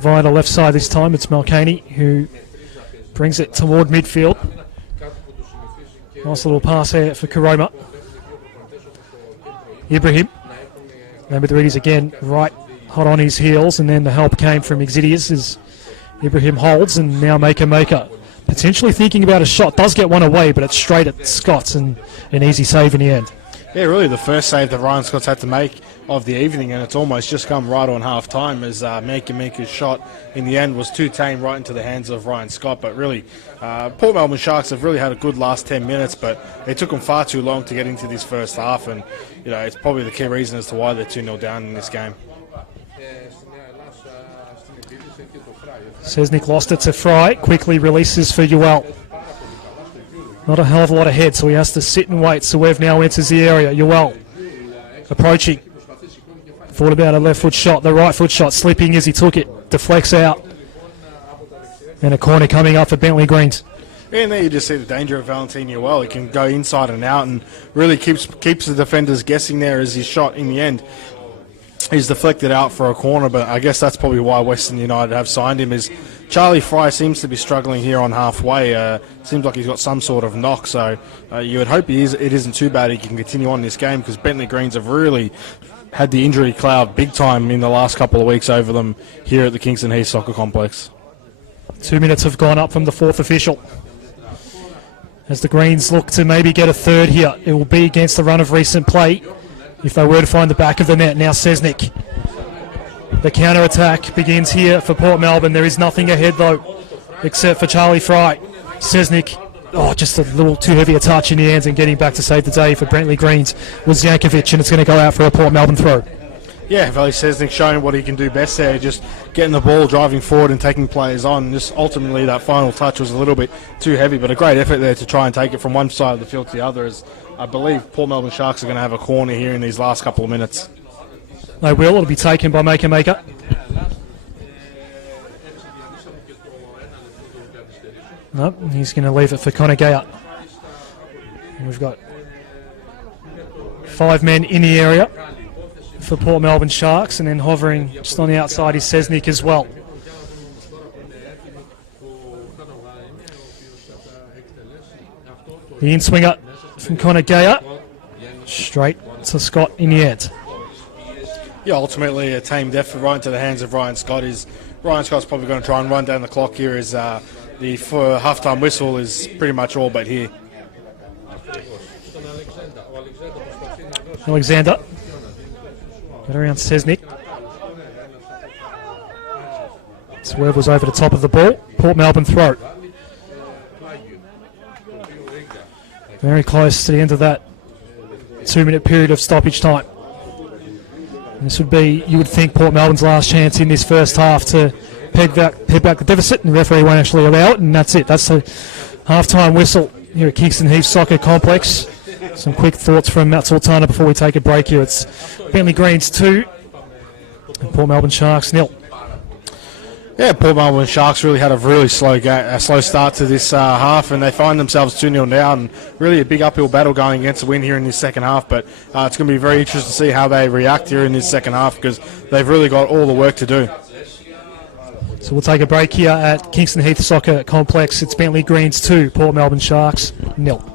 via the left side this time. It's Mulcahy who brings it toward midfield. Nice little pass here for Karoma. Ibrahim. Lambertidis again right hot on his heels, and then the help came from Exidius as Ibrahim holds, and now Maker. Potentially thinking about a shot, does get one away, but it's straight at Scott and an easy save in the end. Yeah, really the first save that Ryan Scott's had to make of the evening, and it's almost just come right on half time as Mika's shot in the end was too tame right into the hands of Ryan Scott. But really, Port Melbourne Sharks have really had a good last 10 minutes, but it took them far too long to get into this first half, and it's probably the key reason as to why they're 2-0 down in this game. Cesnik lost it to Fry, quickly releases for Yoel. Not a hell of a lot ahead, so he has to sit and wait. Suev now enters the area. Yoel approaching. Thought about a left foot shot, the right foot shot, slipping as he took it, deflects out. And a corner coming up for Bentleigh Greens. And there you just see the danger of Valentine Yoel. He can go inside and out and really keeps the defenders guessing there as his shot in the end. He's deflected out for a corner, but I guess that's probably why Western United have signed him. Is Charlie Fry seems to be struggling here on halfway. Seems like he's got some sort of knock, so you would hope it isn't too bad he can continue on this game, because Bentleigh Greens have really had the injury cloud big time in the last couple of weeks over them here at the Kingston Heath Soccer Complex. 2 minutes have gone up from the fourth official. As the Greens look to maybe get a third here, it will be against the run of recent play if they were to find the back of the net. Now Cesnik. The counter-attack begins here for Port Melbourne. There is nothing ahead, though, except for Charlie Fry. Cesnik, just a little too heavy a touch in the hands, and getting back to save the day for Bentleigh Greens was Jankovic, and it's going to go out for a Port Melbourne throw. Yeah, Valley Cesnik showing what he can do best there, just getting the ball, driving forward and taking players on. Just ultimately that final touch was a little bit too heavy, but a great effort there to try and take it from one side of the field to the other, as I believe Port Melbourne Sharks are going to have a corner here in these last couple of minutes. They will. It'll be taken by Maker. Nope, he's going to leave it for Connor Gayat. We've got 5 men in the area for Port Melbourne Sharks, and then hovering just on the outside is Cesnik as well. The in-swinger from Connor Gayat, straight to Scott in the end. Yeah, ultimately a tamed effort right into the hands of Ryan Scott. Ryan Scott's probably going to try and run down the clock here, as the half-time whistle is pretty much all but here. Alexander. Get around Cesnik. Swerve was over the top of the ball. Port Melbourne throw. Very close to the end of that 2-minute period of stoppage time. And this would be, you would think, Port Melbourne's last chance in this first half to peg back the deficit, and the referee won't actually allow it, and that's it. That's the half-time whistle here at Kingston Heath Soccer Complex. Some quick thoughts from Matt Sultana before we take a break here. It's Bentleigh Greens 2 and Port Melbourne Sharks 0. Yeah, Port Melbourne Sharks really had a really slow start to this half, and they find themselves 2-0 down. Really a big uphill battle going against the win here in this second half, but it's going to be very interesting to see how they react here in this second half, because they've really got all the work to do. So we'll take a break here at Kingston Heath Soccer Complex. It's Bentleigh Greens 2, Port Melbourne Sharks 0.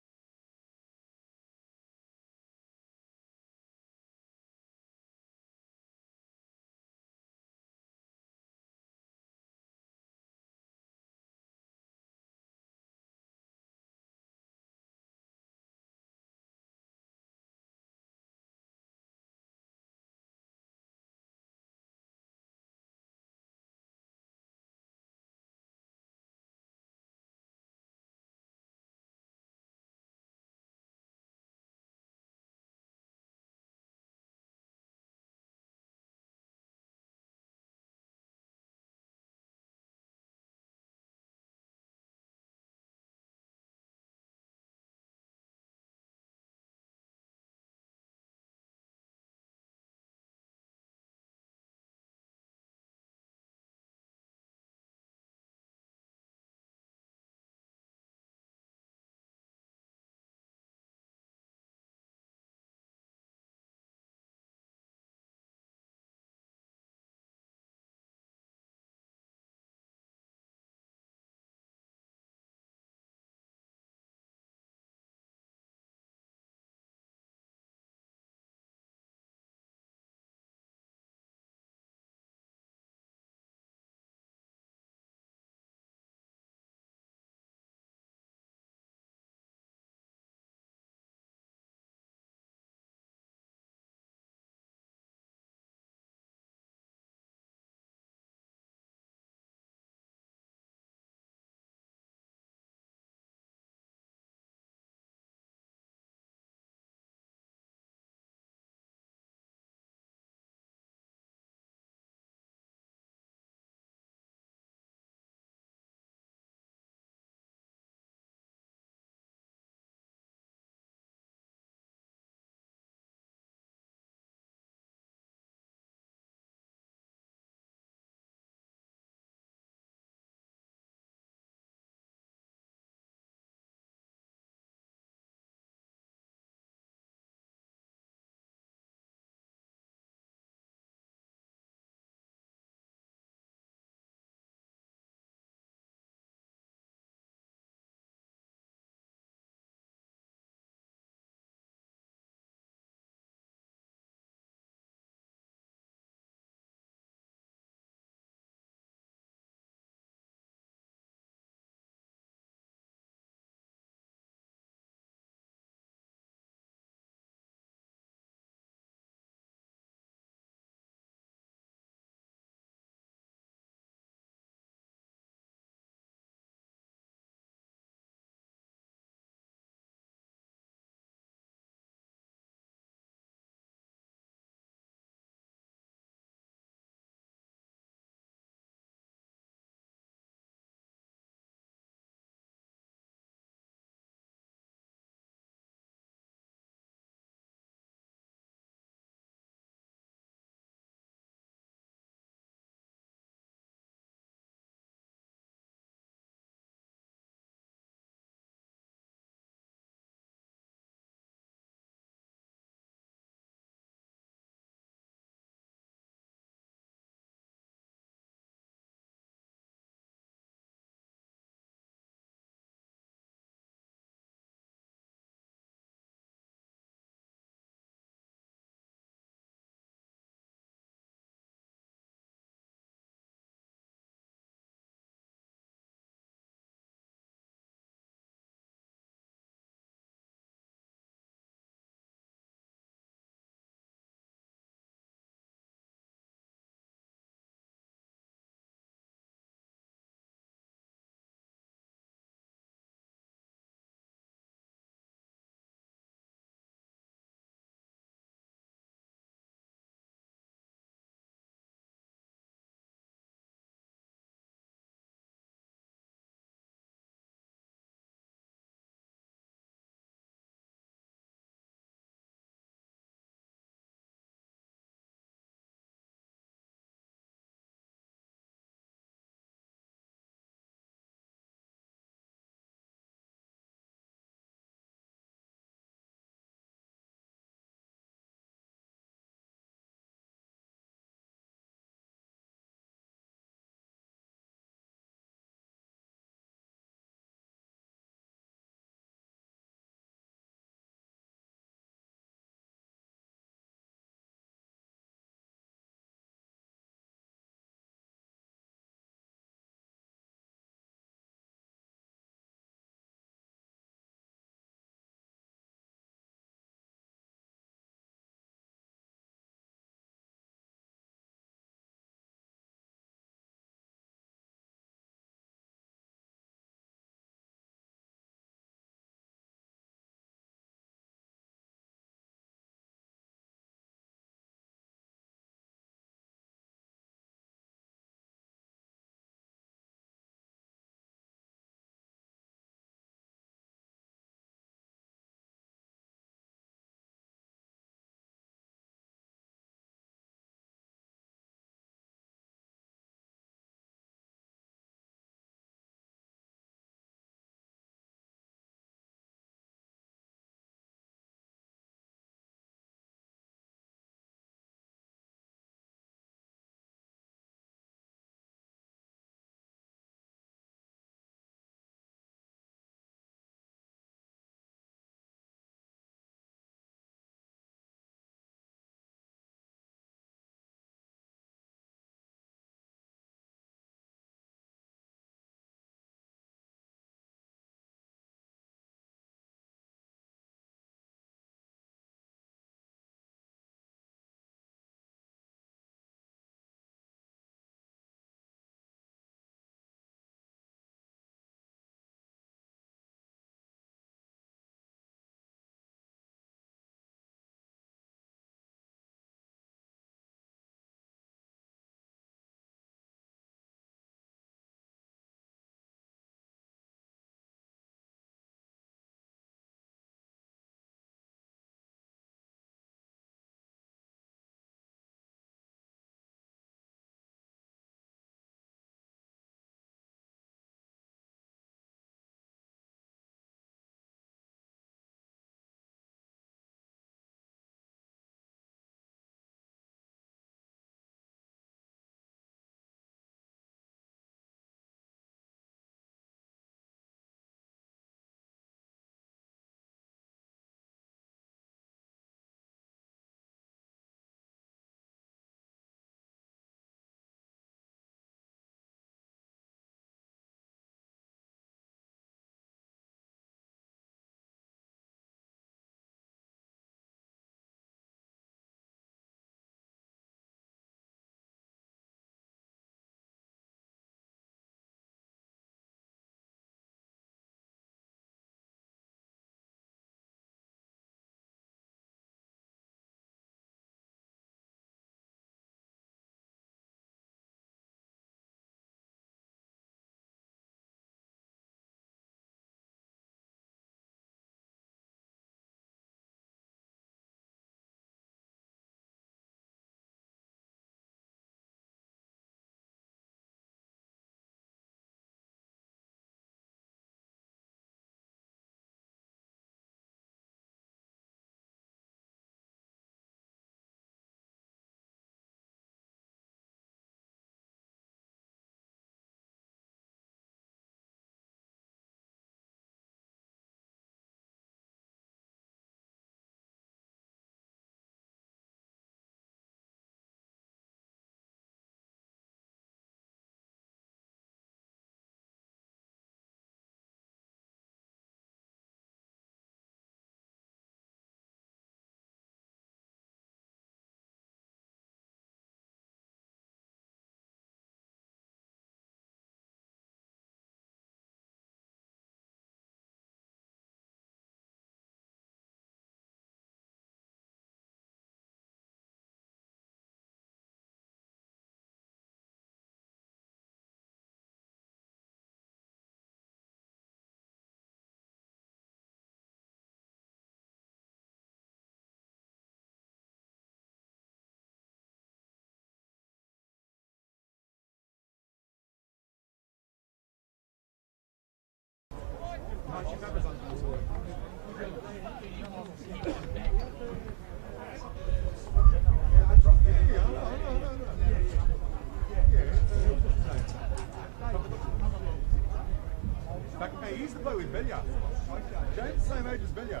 James, same age as Bentleigh.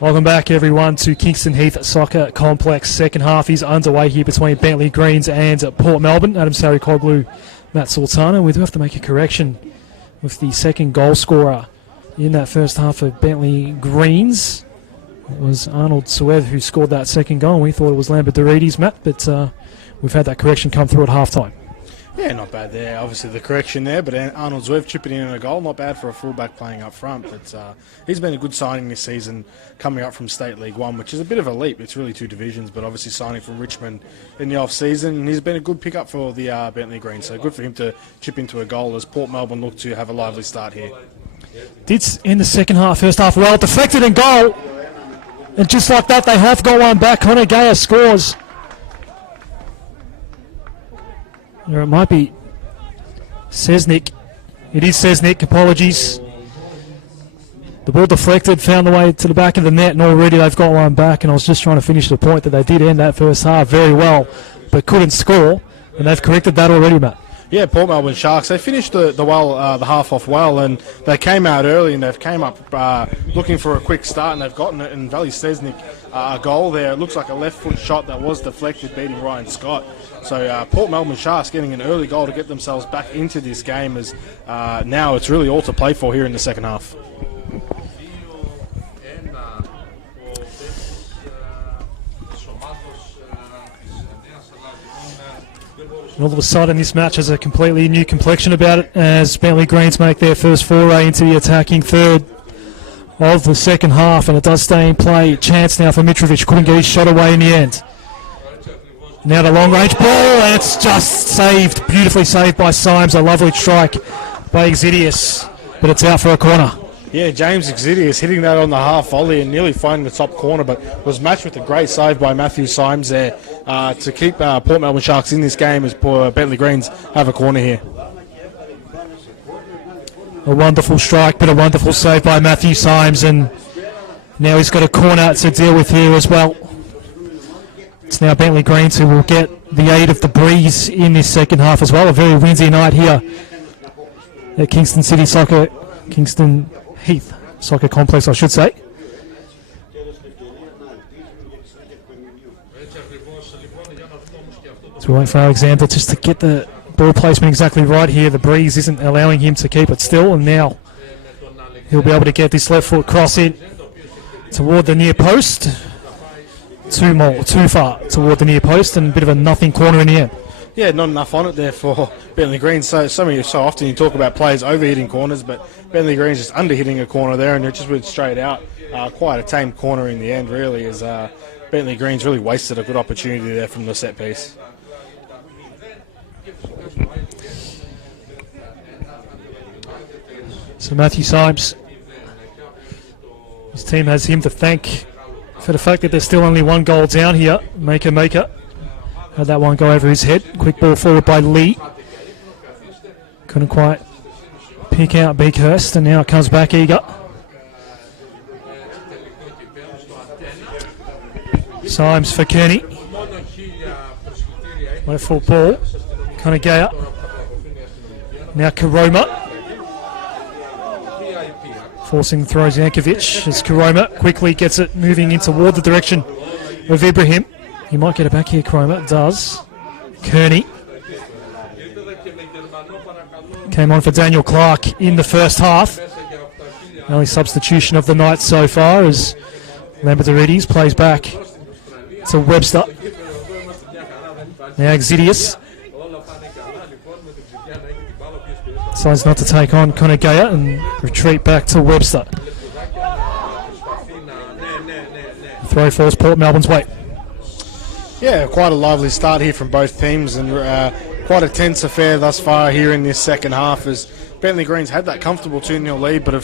Welcome back, everyone, to Kingston Heath Soccer Complex. Second half is underway here between Bentleigh Greens and Port Melbourne. Adam Sarikoglu, Matt Sultana. We do have to make a correction with the second goal scorer in that first half of Bentleigh Greens. It was Arnold Suev who scored that second goal. We thought it was Lambertarides, Matt, but we've had that correction come through at halftime. Yeah, not bad there. Obviously the correction there, but Arnold Zwev chipping in a goal. Not bad for a fullback playing up front, but he's been a good signing this season coming up from State League 1, which is a bit of a leap. It's really two divisions, but obviously signing from Richmond in the off-season. And he's been a good pickup for the Bentleigh Greens, so good for him to chip into a goal as Port Melbourne look to have a lively start here. Did in the second half, first half, well, deflected and goal. And just like that, they have got one back. Connor Gayer scores. Or it might be Sesnick. It is Sesnick, apologies. The ball deflected, found the way to the back of the net, and already they've got one back. And I was just trying to finish the point that they did end that first half very well, but couldn't score. And they've corrected that already, Matt. Yeah, Port Melbourne Sharks, they finished the half off well, and they came out early and they've came up looking for a quick start, and they've gotten it, and Valley Sesnick a goal there. It looks like a left foot shot that was deflected, beating Ryan Scott. So Port Melbourne Sharks getting an early goal to get themselves back into this game, as now it's really all to play for here in the second half. And all of a sudden, this match has a completely new complexion about it as Bentleigh Greens make their first foray into the attacking third of the second half, and it does stay in play. Chance now for Mitrovic, couldn't get his shot away in the end. Now the long-range ball, and it's just saved, beautifully saved by Symes. A lovely strike by Exidius, but it's out for a corner. Yeah, James Exidius hitting that on the half volley and nearly finding the top corner, but was matched with a great save by Matthew Symes there to keep Port Melbourne Sharks in this game as Bentleigh Greens have a corner here. A wonderful strike, but a wonderful save by Matthew Symes, and now he's got a corner to deal with here as well. It's now Bentleigh Greens who will get the aid of the breeze in this second half as well. A very windy night here at Kingston Heath Soccer Complex, I should say. So we wait for Alexander just to get the ball placement exactly right here. The breeze isn't allowing him to keep it still, and now he'll be able to get this left foot cross in toward the near post. Too far toward the near post, and a bit of a nothing corner in the end. Yeah, not enough on it there for Bentleigh Greens. So often you talk about players over-hitting corners, but Bentleigh Greens just under-hitting a corner there, and it just went straight out. Quite a tame corner in the end, really, as Bentleigh Greens really wasted a good opportunity there from the set piece. So Matthew Symes, his team has him to thank for the fact that there's still only one goal down here. Maker. Had that one go over his head. Quick ball forward by Lee. Couldn't quite pick out Beakhurst, and now it comes back eager. Symes for Kearney. Left foot ball. Kind of Gayer. Now Karoma. Forcing throws Yankovic as Karoma quickly gets it moving in toward the direction of Ibrahim. He might get it back here, Karoma. Does. Kearney. Came on for Daniel Clark in the first half. Only substitution of the night so far as Lambertarides plays back to Webster. Now Exidius. Decides not to take on Konagaya and retreat back to Webster. Throw falls Port Melbourne's way. Yeah, quite a lively start here from both teams, and quite a tense affair thus far here in this second half, as Bentleigh Greens had that comfortable 2-0 lead but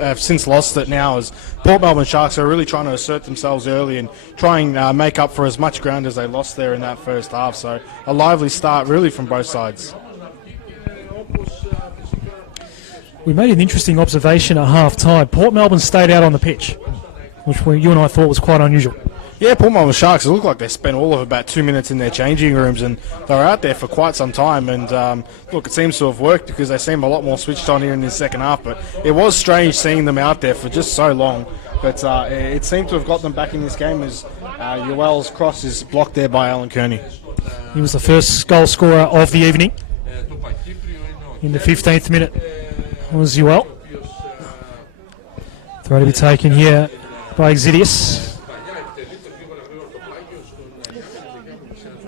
have since lost it now, as Port Melbourne Sharks are really trying to assert themselves early and try and make up for as much ground as they lost there in that first half. So a lively start really from both sides. We made an interesting observation at half-time. Port Melbourne stayed out on the pitch, which you and I thought was quite unusual. Yeah, Port Melbourne Sharks, it looked like they spent all of about 2 minutes in their changing rooms, and they were out there for quite some time. And look, it seems to have worked because they seem a lot more switched on here in this second half. But it was strange seeing them out there for just so long. But it seemed to have got them back in this game, as Yoel's cross is blocked there by Alan Kearney. He was the first goal scorer of the evening. In the 15th minute was Yoel. Throw to be taken here by Exidius.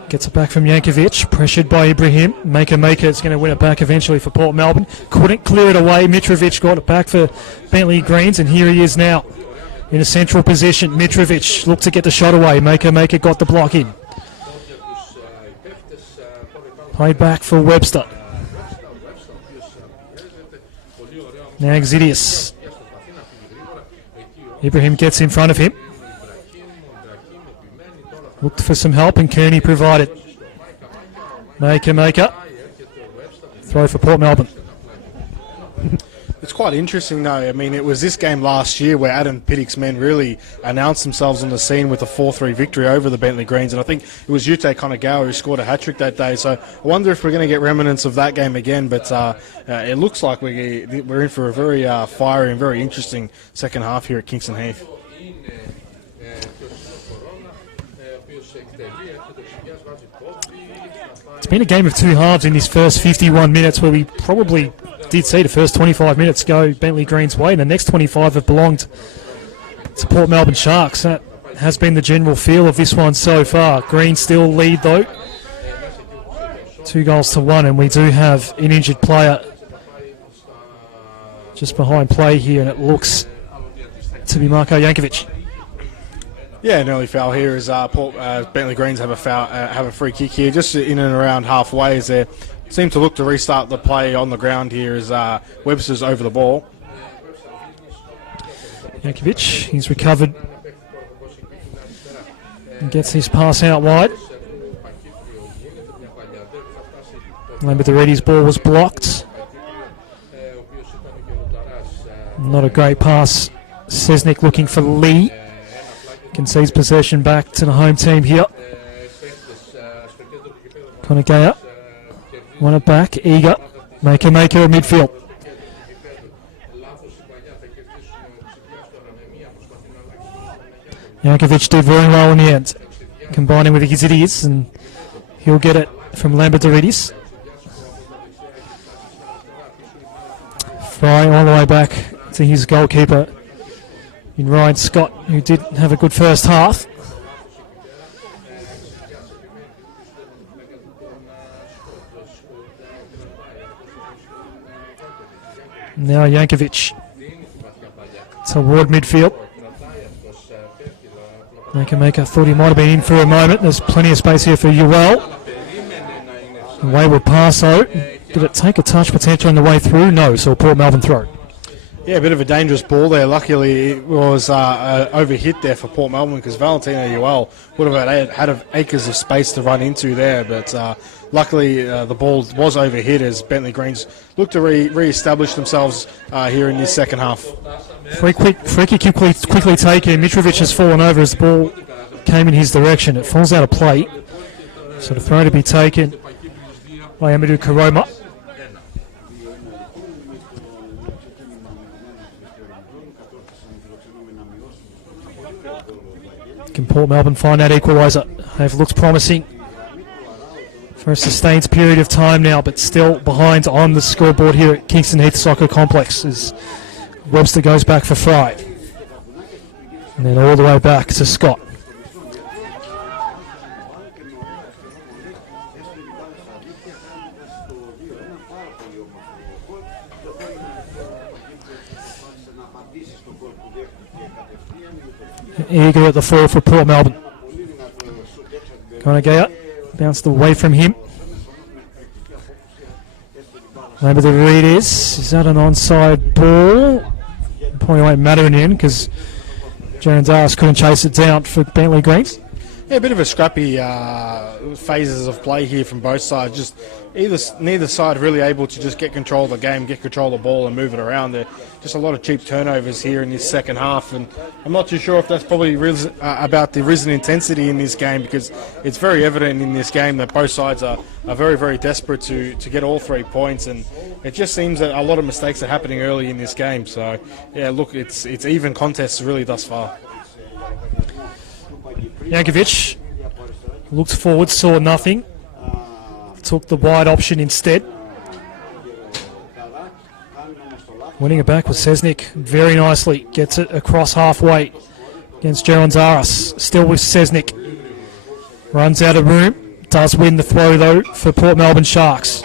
Gets it back from Yankovic, pressured by Ibrahim. Maker is going to win it back eventually for Port Melbourne. Couldn't clear it away. Mitrovic got it back for Bentleigh Greens, and here he is now in a central position. Mitrovic looked to get the shot away. Maker got the block in. Played back for Webster. Now Exidius. Ibrahim gets in front of him. Looked for some help and Kearney provided. Maker. Throw for Port Melbourne. It's quite interesting though. I mean, it was this game last year where Adam Piddick's men really announced themselves on the scene with a 4-3 victory over the Bentleigh Greens, and I think it was Ute Konagawa who scored a hat-trick that day. So I wonder if we're going to get remnants of that game again, but it looks like we're in for a very fiery and very interesting second half here at Kingston Heath. It's been a game of two halves in this first 51 minutes, where we probably did see the first 25 minutes go Bentleigh Green's way, and the next 25 have belonged to Port Melbourne Sharks. That has been the general feel of this one so far. Green still lead though, 2-1, and we do have an injured player just behind play here, and it looks to be Marko Yankovic. Yeah, an early foul here as Bentleigh Greens have a free kick here, just in and around halfway, as they seem to look to restart the play on the ground here as Webster's over the ball. Yankovic, he's recovered and gets his pass out wide. Lambertarides' ball was blocked. Not a great pass. Sesnick looking for Lee. Concedes possession back to the home team here. Konagaya won it back. Eager. Maker at midfield. Yankovic did very well in the end, combining with Exidius, and he'll get it from Lambertarides. Fry all the way back to his goalkeeper in Ryan Scott, who did have a good first half. Now Yankovic toward midfield. Maker thought he might have been in for a moment. There's plenty of space here for Yoel. Wayward pass though. Did it take a touch potential on the way through? No, so Port Melbourne throw. Yeah, a bit of a dangerous ball there. Luckily, it was overhit there for Port Melbourne, because Valentino Yoel would have had acres of space to run into there. But luckily, the ball was overhit as Bentleigh Greens look to re-establish themselves here in this second half. Free kick quickly taken. Mitrovic has fallen over as the ball came in his direction. It falls out of play. So the throw to be taken by Amadou Karoma. Can Port Melbourne find that equaliser? It looks promising for a sustained period of time now, but still behind on the scoreboard here at Kingston Heath Soccer Complex as Webster goes back for Fry. And then all the way back to Scott. eager at the fall for Port Melbourne. Konagaya bounced away from him. Maybe the read is that an onside ball? Probably won't matter in the end because Jarandaris couldn't chase it down for Bentleigh Greens. Yeah, a bit of a scrappy phases of play here from both sides. Just neither side really able to just get control of the game, get control of the ball and move it around. There just a lot of cheap turnovers here in this second half, and I'm not too sure if that's probably about the risen intensity in this game, because it's very evident in this game that both sides are very, very desperate to get all 3 points, and it just seems that a lot of mistakes are happening early in this game. So yeah, look, it's even contests really thus far. Jankovic looked forward, saw nothing, took the wide option instead. Winning it back with Sesnik very nicely, gets it across halfway against Jarandaris, still with Sesnik. Runs out of room, does win the throw though for Port Melbourne Sharks.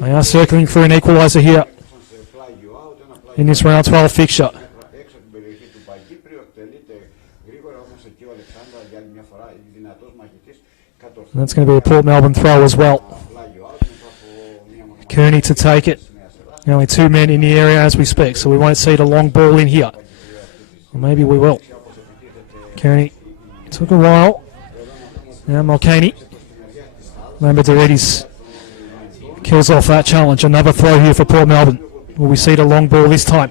They are circling for an equaliser here in this round 12 fixture. And that's going to be a Port Melbourne throw as well. Kearney to take it. Only 2 men in the area as we speak, so we won't see the long ball in here. Or maybe we will. Kearney took a while. Now Mulcahy. Lambertidis kills off that challenge. Another throw here for Port Melbourne. Will we see the long ball this time?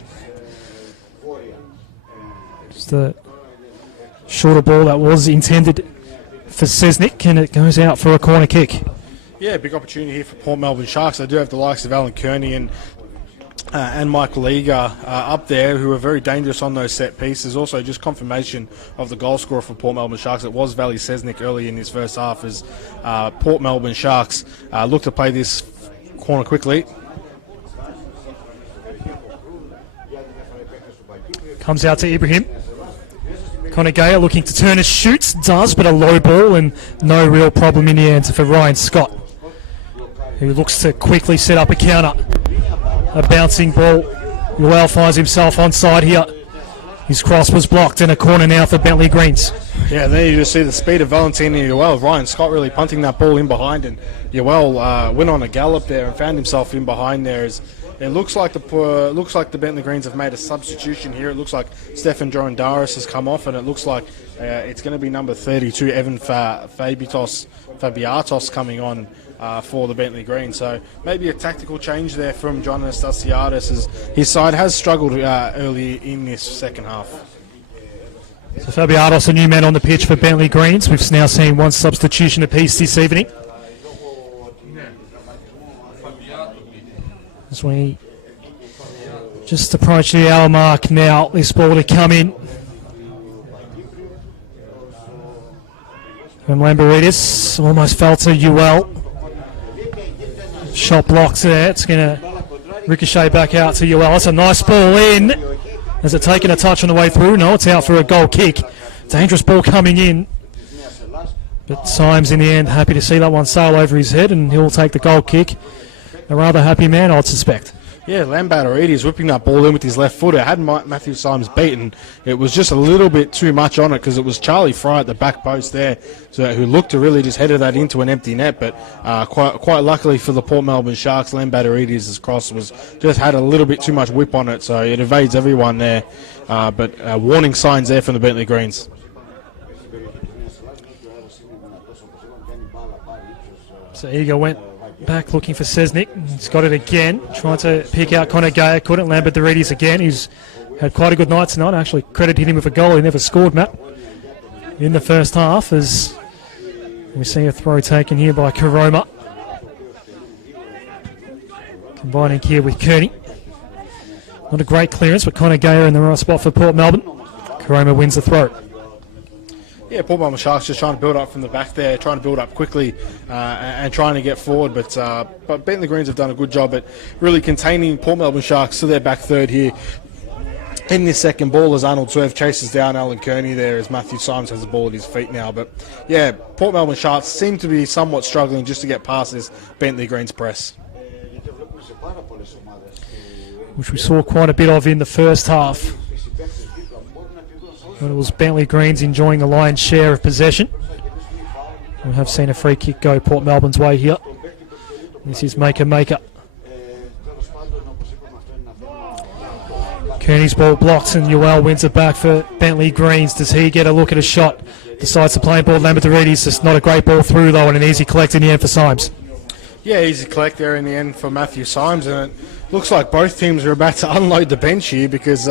Just a shorter ball that was intended for Sesnik, and it goes out for a corner kick. Yeah, big opportunity here for Port Melbourne Sharks. They do have the likes of Alan Kearney and Michael Eager up there, who are very dangerous on those set pieces. Also, just confirmation of the goal scorer for Port Melbourne Sharks. It was Valley Sesnik early in this first half, as Port Melbourne Sharks look to play this corner quickly. Comes out to Ibrahim. Konagaya looking to turn his shoots, does, but a low ball and no real problem in the end for Ryan Scott, who looks to quickly set up a counter. A bouncing ball. Yoel finds himself onside here. His cross was blocked, and a corner now for Bentleigh Greens. Yeah, there you just see the speed of Valentine and Yoel. Ryan Scott really punting that ball in behind, and Yoel went on a gallop there and found himself in behind there. It looks like the Bentleigh Greens have made a substitution here. It looks like Stefan Jorandaris has come off, and it looks like it's going to be number 32, Evan Fabiatos, coming on for the Bentleigh Greens. So maybe a tactical change there from John Anastasiadis, as his side has struggled early in this second half. So Fabiatos, a new man on the pitch for Bentleigh Greens. We've now seen 1 substitution apiece this evening. As we just approach the hour mark now, this ball to come in. And Lambertidis almost fell to Yoel. Shot blocked there. It's going to ricochet back out to Yoel. That's a nice ball in. Has it taken a touch on the way through? No, it's out for a goal kick. Dangerous ball coming in. But Symes in the end happy to see that one sail over his head, and he'll take the goal kick. A rather happy man, I'd suspect. Yeah, Lambertidis whipping that ball in with his left foot. It had Matthew Symes beaten. It was just a little bit too much on it, because it was Charlie Fry at the back post there, so who looked to really just headed that into an empty net. But quite luckily for the Port Melbourne Sharks, Lambertidis' cross was just had a little bit too much whip on it, so it evades everyone there. But warning signs there from the Bentleigh Greens. So Eager went back looking for Sesnik. He's got it again, trying to pick out Konagaya. Couldn't. Lambertidis again. He's had quite a good night tonight. I actually credited him with a goal. He never scored, Matt, in the first half, as we see a throw taken here by Karoma. Combining here with Kearney. Not a great clearance, but Konagaya in the right spot for Port Melbourne. Karoma wins the throw. Yeah, Port Melbourne Sharks just trying to build up from the back there, trying to build up quickly and trying to get forward. But Bentleigh Greens have done a good job at really containing Port Melbourne Sharks to their back third here. In this second ball, as Arnold Swerve chases down Alan Kearney there, as Matthew Symes has the ball at his feet now. But yeah, Port Melbourne Sharks seem to be somewhat struggling just to get past this Bentleigh Greens press, which we saw quite a bit of in the first half. But it was Bentleigh Greens enjoying the lion's share of possession. We have seen a free kick go Port Melbourne's way here. This is Maker. Kearney's ball blocks and Yoel wins it back for Bentleigh Greens. Does he get a look at a shot? Decides to play ball. Lambertarides, just not a great ball through though, and an easy collect in the end for Symes. Yeah, easy collect there in the end for Matthew Symes, and it looks like both teams are about to unload the bench here because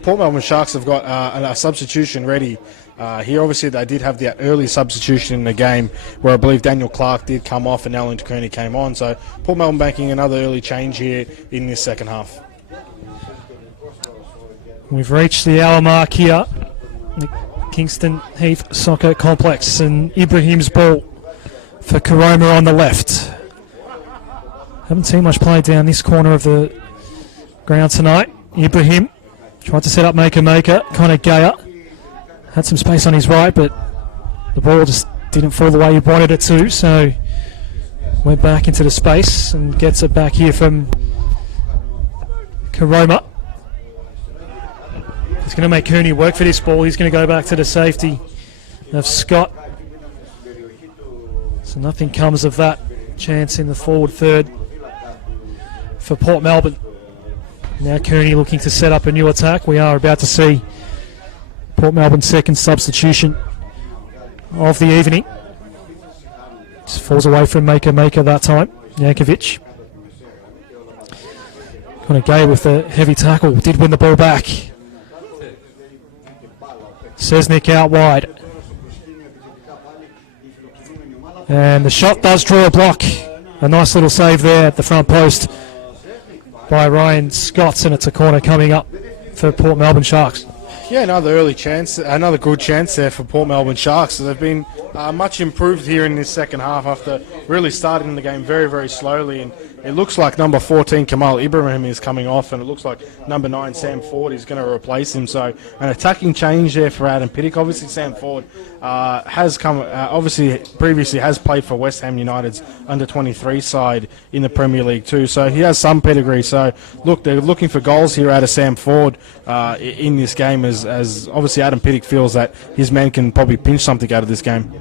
Port Melbourne Sharks have got a substitution ready. Here, obviously, they did have the early substitution in the game where I believe Daniel Clark did come off and Alan Kearney came on. So Port Melbourne making another early change here in this second half. We've reached the hour mark here. The Kingston Heath Soccer Complex, and Ibrahim's ball for Karoma on the left. Haven't seen much play down this corner of the ground tonight. Ibrahim tried to set up Maker, kind of Gaia. Had some space on his right, but the ball just didn't fall the way he wanted it to, so went back into the space and gets it back here from Karoma. He's going to make Kearney work for this ball. He's going to go back to the safety of Scott. So nothing comes of that chance in the forward third for Port Melbourne. Now Kearney looking to set up a new attack. We are about to see Port Melbourne's second substitution of the evening. Just falls away from Maker that time. Jankovic. Kind of gay with the heavy tackle. Did win the ball back. Sesnick out wide. And the shot does draw a block. A nice little save there at the front post by Ryan Scott, and it's a corner coming up for Port Melbourne Sharks. Yeah, another early chance, another good chance there for Port Melbourne Sharks. So they've been much improved here in this second half after really starting the game very, very slowly. And it looks like number 14, Kamal Ibrahim, is coming off, and it looks like number 9, Sam Ford, is going to replace him. So an attacking change there for Adam Pittock. Obviously, Sam Ford has come, obviously previously has played for West Ham United's under-23 side in the Premier League too. So he has some pedigree. So look, they're looking for goals here out of Sam Ford in this game, as obviously Adam Pittock feels that his men can probably pinch something out of this game.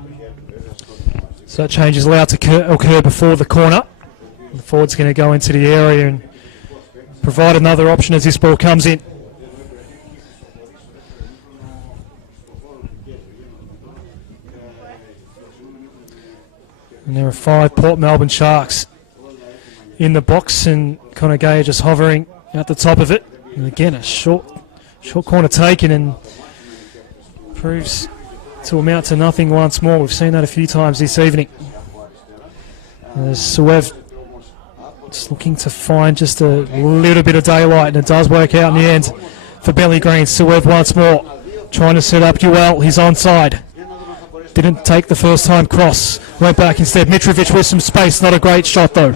So that change is allowed to occur before the corner. The forward's going to go into the area and provide another option as this ball comes in. And there are 5 Port Melbourne Sharks in the box, and Connor Gay just hovering at the top of it. And again, a short corner taken, and proves to amount to nothing once more. We've seen that a few times this evening. As Suev just looking to find just a little bit of daylight, and it does work out in the end for Bentleigh Greens. Suev once more trying to set up Yoel. He's onside. Didn't take the first time cross. Went back instead. Mitrovic with some space. Not a great shot though.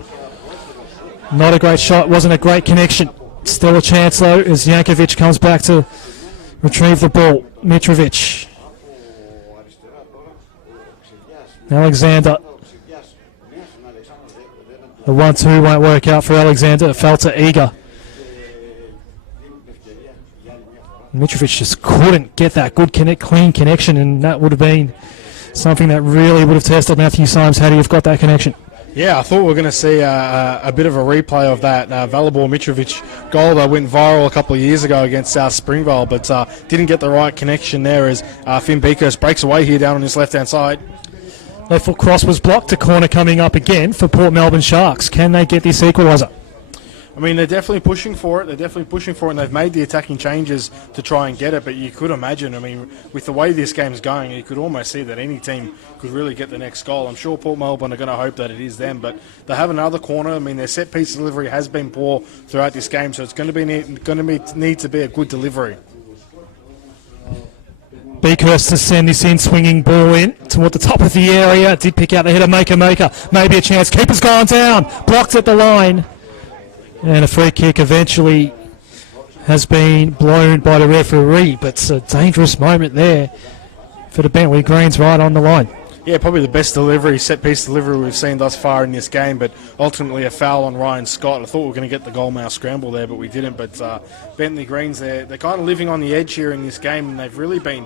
Not a great shot. Wasn't a great connection. Still a chance though as Jankovic comes back to retrieve the ball. Mitrovic. Alexander. The 1-2 won't work out for Alexander. It fell to Eager. Mitrovic just couldn't get that good clean connection, and that would have been something that really would have tested Matthew Symes had he have got that connection. Yeah, I thought we were going to see a bit of a replay of that Valibor Mitrovic goal that went viral a couple of years ago against South Springvale, but didn't get the right connection there as Finn Beakhurst breaks away here down on his left-hand side. Left foot cross was blocked. A corner coming up again for Port Melbourne Sharks. Can they get this equaliser? I mean, they're definitely pushing for it. And they've made the attacking changes to try and get it. But you could imagine, I mean, with the way this game's going, you could almost see that any team could really get the next goal. I'm sure Port Melbourne are going to hope that it is them. But they have another corner. I mean, their set-piece delivery has been poor throughout this game, so it's going to need to be a good delivery. Beakhurst to send this in, swinging ball in toward the top of the area. Did pick out the header, Maker. Maybe a chance. Keeper's gone down. Blocked at the line. And a free kick eventually has been blown by the referee. But it's a dangerous moment there for the Bentleigh Greens right on the line. Yeah, probably the best delivery, set-piece delivery we've seen thus far in this game, but ultimately a foul on Ryan Scott. I thought we were going to get the goalmouth scramble there, but we didn't. But Bentleigh Greens, they're kind of living on the edge here in this game, and they've really been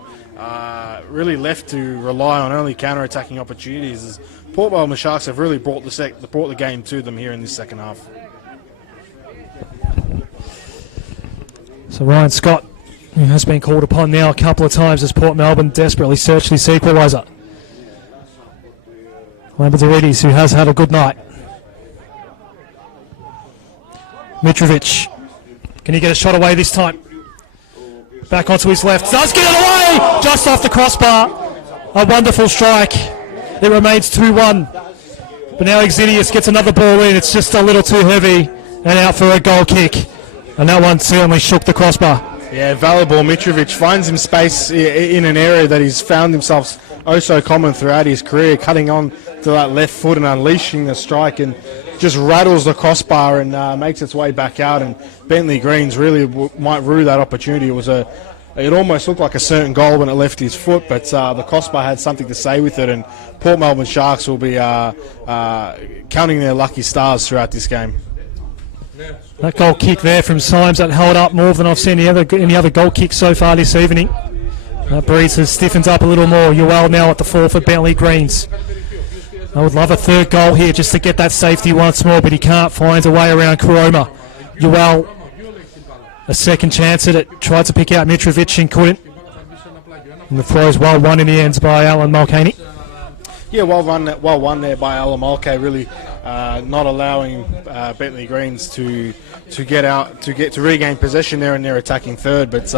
really left to rely on only counter-attacking opportunities. As Port Melbourne Sharks have really brought the game to them here in this second half. So Ryan Scott, who has been called upon now a couple of times as Port Melbourne desperately search this equaliser. Bentleigh, who has had a good night. Mitrovic, can he get a shot away this time? Back onto his left, does get it away! Just off the crossbar. A wonderful strike. It remains 2-1. But now Exidius gets another ball in. It's just a little too heavy and out for a goal kick. And that one certainly shook the crossbar. Yeah, valuable. Mitrovic finds him space in an area that he's found himself so common throughout his career, cutting on to that left foot and unleashing the strike, and just rattles the crossbar and makes its way back out. And Bentleigh Greens really might rue that opportunity. It almost looked like a certain goal when it left his foot, but the crossbar had something to say with it, and Port Melbourne Sharks will be counting their lucky stars throughout this game. That goal kick there from Symes, that held up more than I've seen any other goal kick so far this evening. That breeze has stiffened up a little more. Yoel now at the fore for Bentleigh Greens. I would love a third goal here just to get that safety once more, but he can't find a way around Kuroma. Yoel, a second chance at it, tried to pick out Mitrovic and couldn't. And the throw is well won in the end by Alan Mulcahy. Yeah, well won there by Alan Mulcahy, really not allowing Bentleigh Greens to regain possession there in their attacking third. But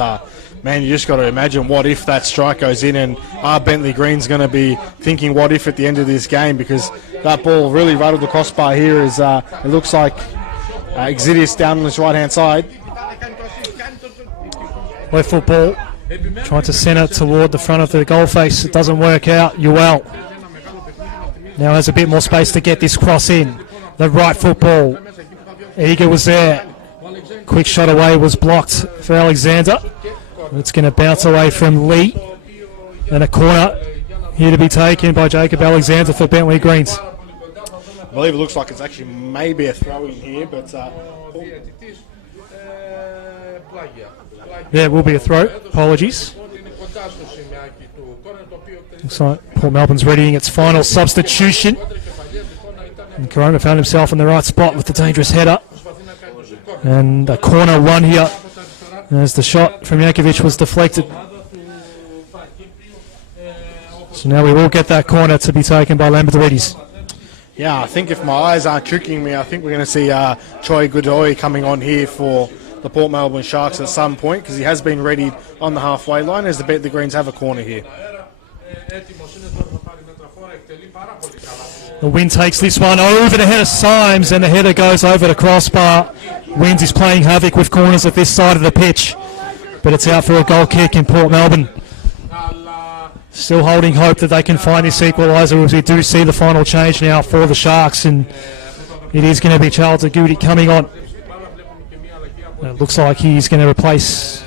man, you just got to imagine what if that strike goes in, and are Bentleigh Greens going to be thinking what if at the end of this game, because that ball really rattled the crossbar here. As it looks like Exidius down on his right hand side. Left foot ball, trying to centre toward the front of the goal face. It doesn't work out. Yoel now has a bit more space to get this cross in. The right foot ball, Eager was there. Quick shot away was blocked for Alexander. It's going to bounce away from Lee. And a corner here to be taken by Jacob Alexander for Bentleigh Greens. I believe it looks like it's actually maybe a throw in here, but yeah, it will be a throw. Apologies. Looks like Port Melbourne's readying its final substitution. And Kuroma found himself in the right spot with the dangerous header. And a corner one here as the shot from Jankovic was deflected. So now we will get that corner to be taken by Lambertidis. Yeah, I think if my eyes aren't tricking me, I think we're going to see Troy Godoy coming on here for the Port Melbourne Sharks at some point, because he has been readied on the halfway line as the Bentleigh Greens have a corner here. The wind takes this one over the head of Symes, and the header goes over the crossbar. Winds is playing havoc with corners at this side of the pitch, but it's out for a goal kick in Port Melbourne. Still holding hope that they can find this equaliser, as we do see the final change now for the Sharks, and it is going to be Charles Agudi coming on. It looks like he's going to replace...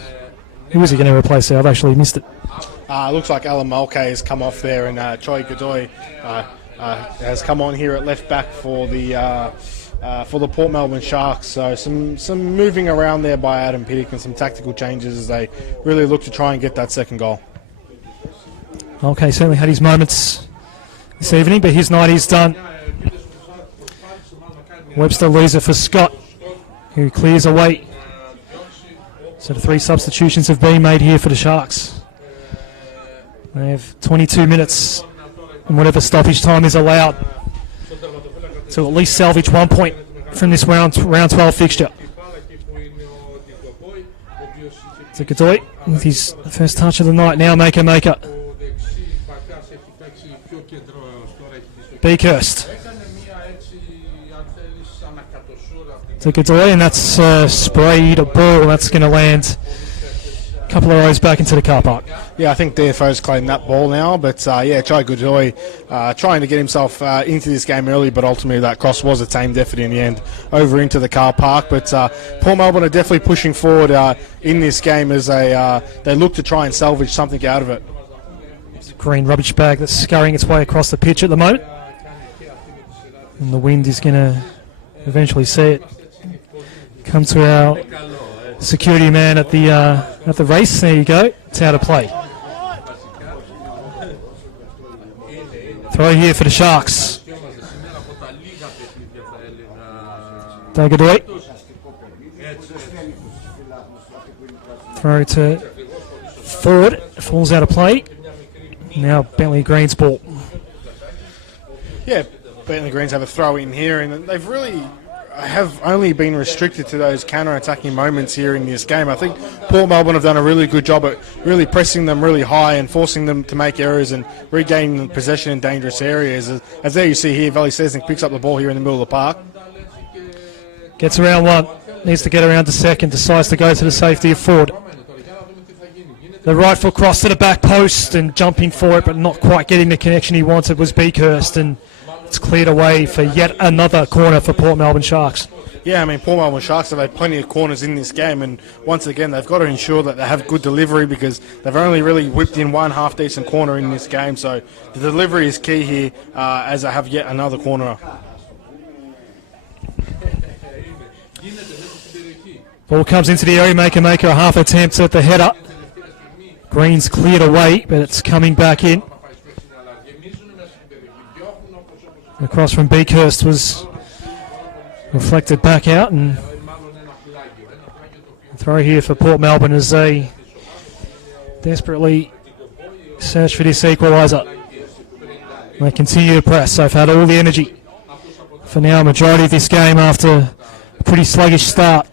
Who is he going to replace there? I've actually missed it. Looks like Alan Mulcahy has come off there, and Troy Godoy has come on here at left back for the Port Melbourne Sharks. So some moving around there by Adam Piddick and some tactical changes as they really look to try and get that second goal. Okay, certainly had his moments this evening, but his night is done. Webster leaves it for Scott, who clears away. So the three substitutions have been made here for the Sharks. They have 22 minutes and whatever stoppage time is allowed to at least salvage 1 point from this round 12 fixture. So Godoy with his first touch of the night now, maker. Beakhurst to Godoy, and that's sprayed a ball. That's going to land a couple of rows back into the car park. Yeah, I think DFO's claimed that ball now, but yeah, Troy Godoy trying to get himself into this game early, but ultimately that cross was a tamed effort in the end over into the car park. But Port Melbourne are definitely pushing forward in this game as they look to try and salvage something out of it. It's a green rubbish bag that's scurrying its way across the pitch at the moment. And the wind is going to eventually see it come to our security man at the race. There you go. It's out of play. Throw here for the Sharks. Dagadoi. Throw to Ford. Falls out of play. Now Bentleigh Green's ball. Yeah, Bentleigh Greens have a throw in here, and they've really have only been restricted to those counter-attacking moments here in this game. I think Port Melbourne have done a really good job at really pressing them really high and forcing them to make errors and regaining possession in dangerous areas. As there you see here, Valley Sesnick picks up the ball here in the middle of the park. Gets around one, needs to get around to second, decides to go to the safety of Ford. The right foot cross to the back post and jumping for it, but not quite getting the connection he wanted was Beakhurst, and it's cleared away for yet another corner for Port Melbourne Sharks. Yeah, I mean, Port Melbourne Sharks have had plenty of corners in this game, and once again, they've got to ensure that they have good delivery because they've only really whipped in one half-decent corner in this game, so the delivery is key here as they have yet another corner. Ball comes into the area, make a half attempt at the header. Green's cleared away, but it's coming back in. Across from Beakhurst was reflected back out, and throw here for Port Melbourne as they desperately search for this equaliser. They continue to press. They've had all the energy for now, majority of this game after a pretty sluggish start.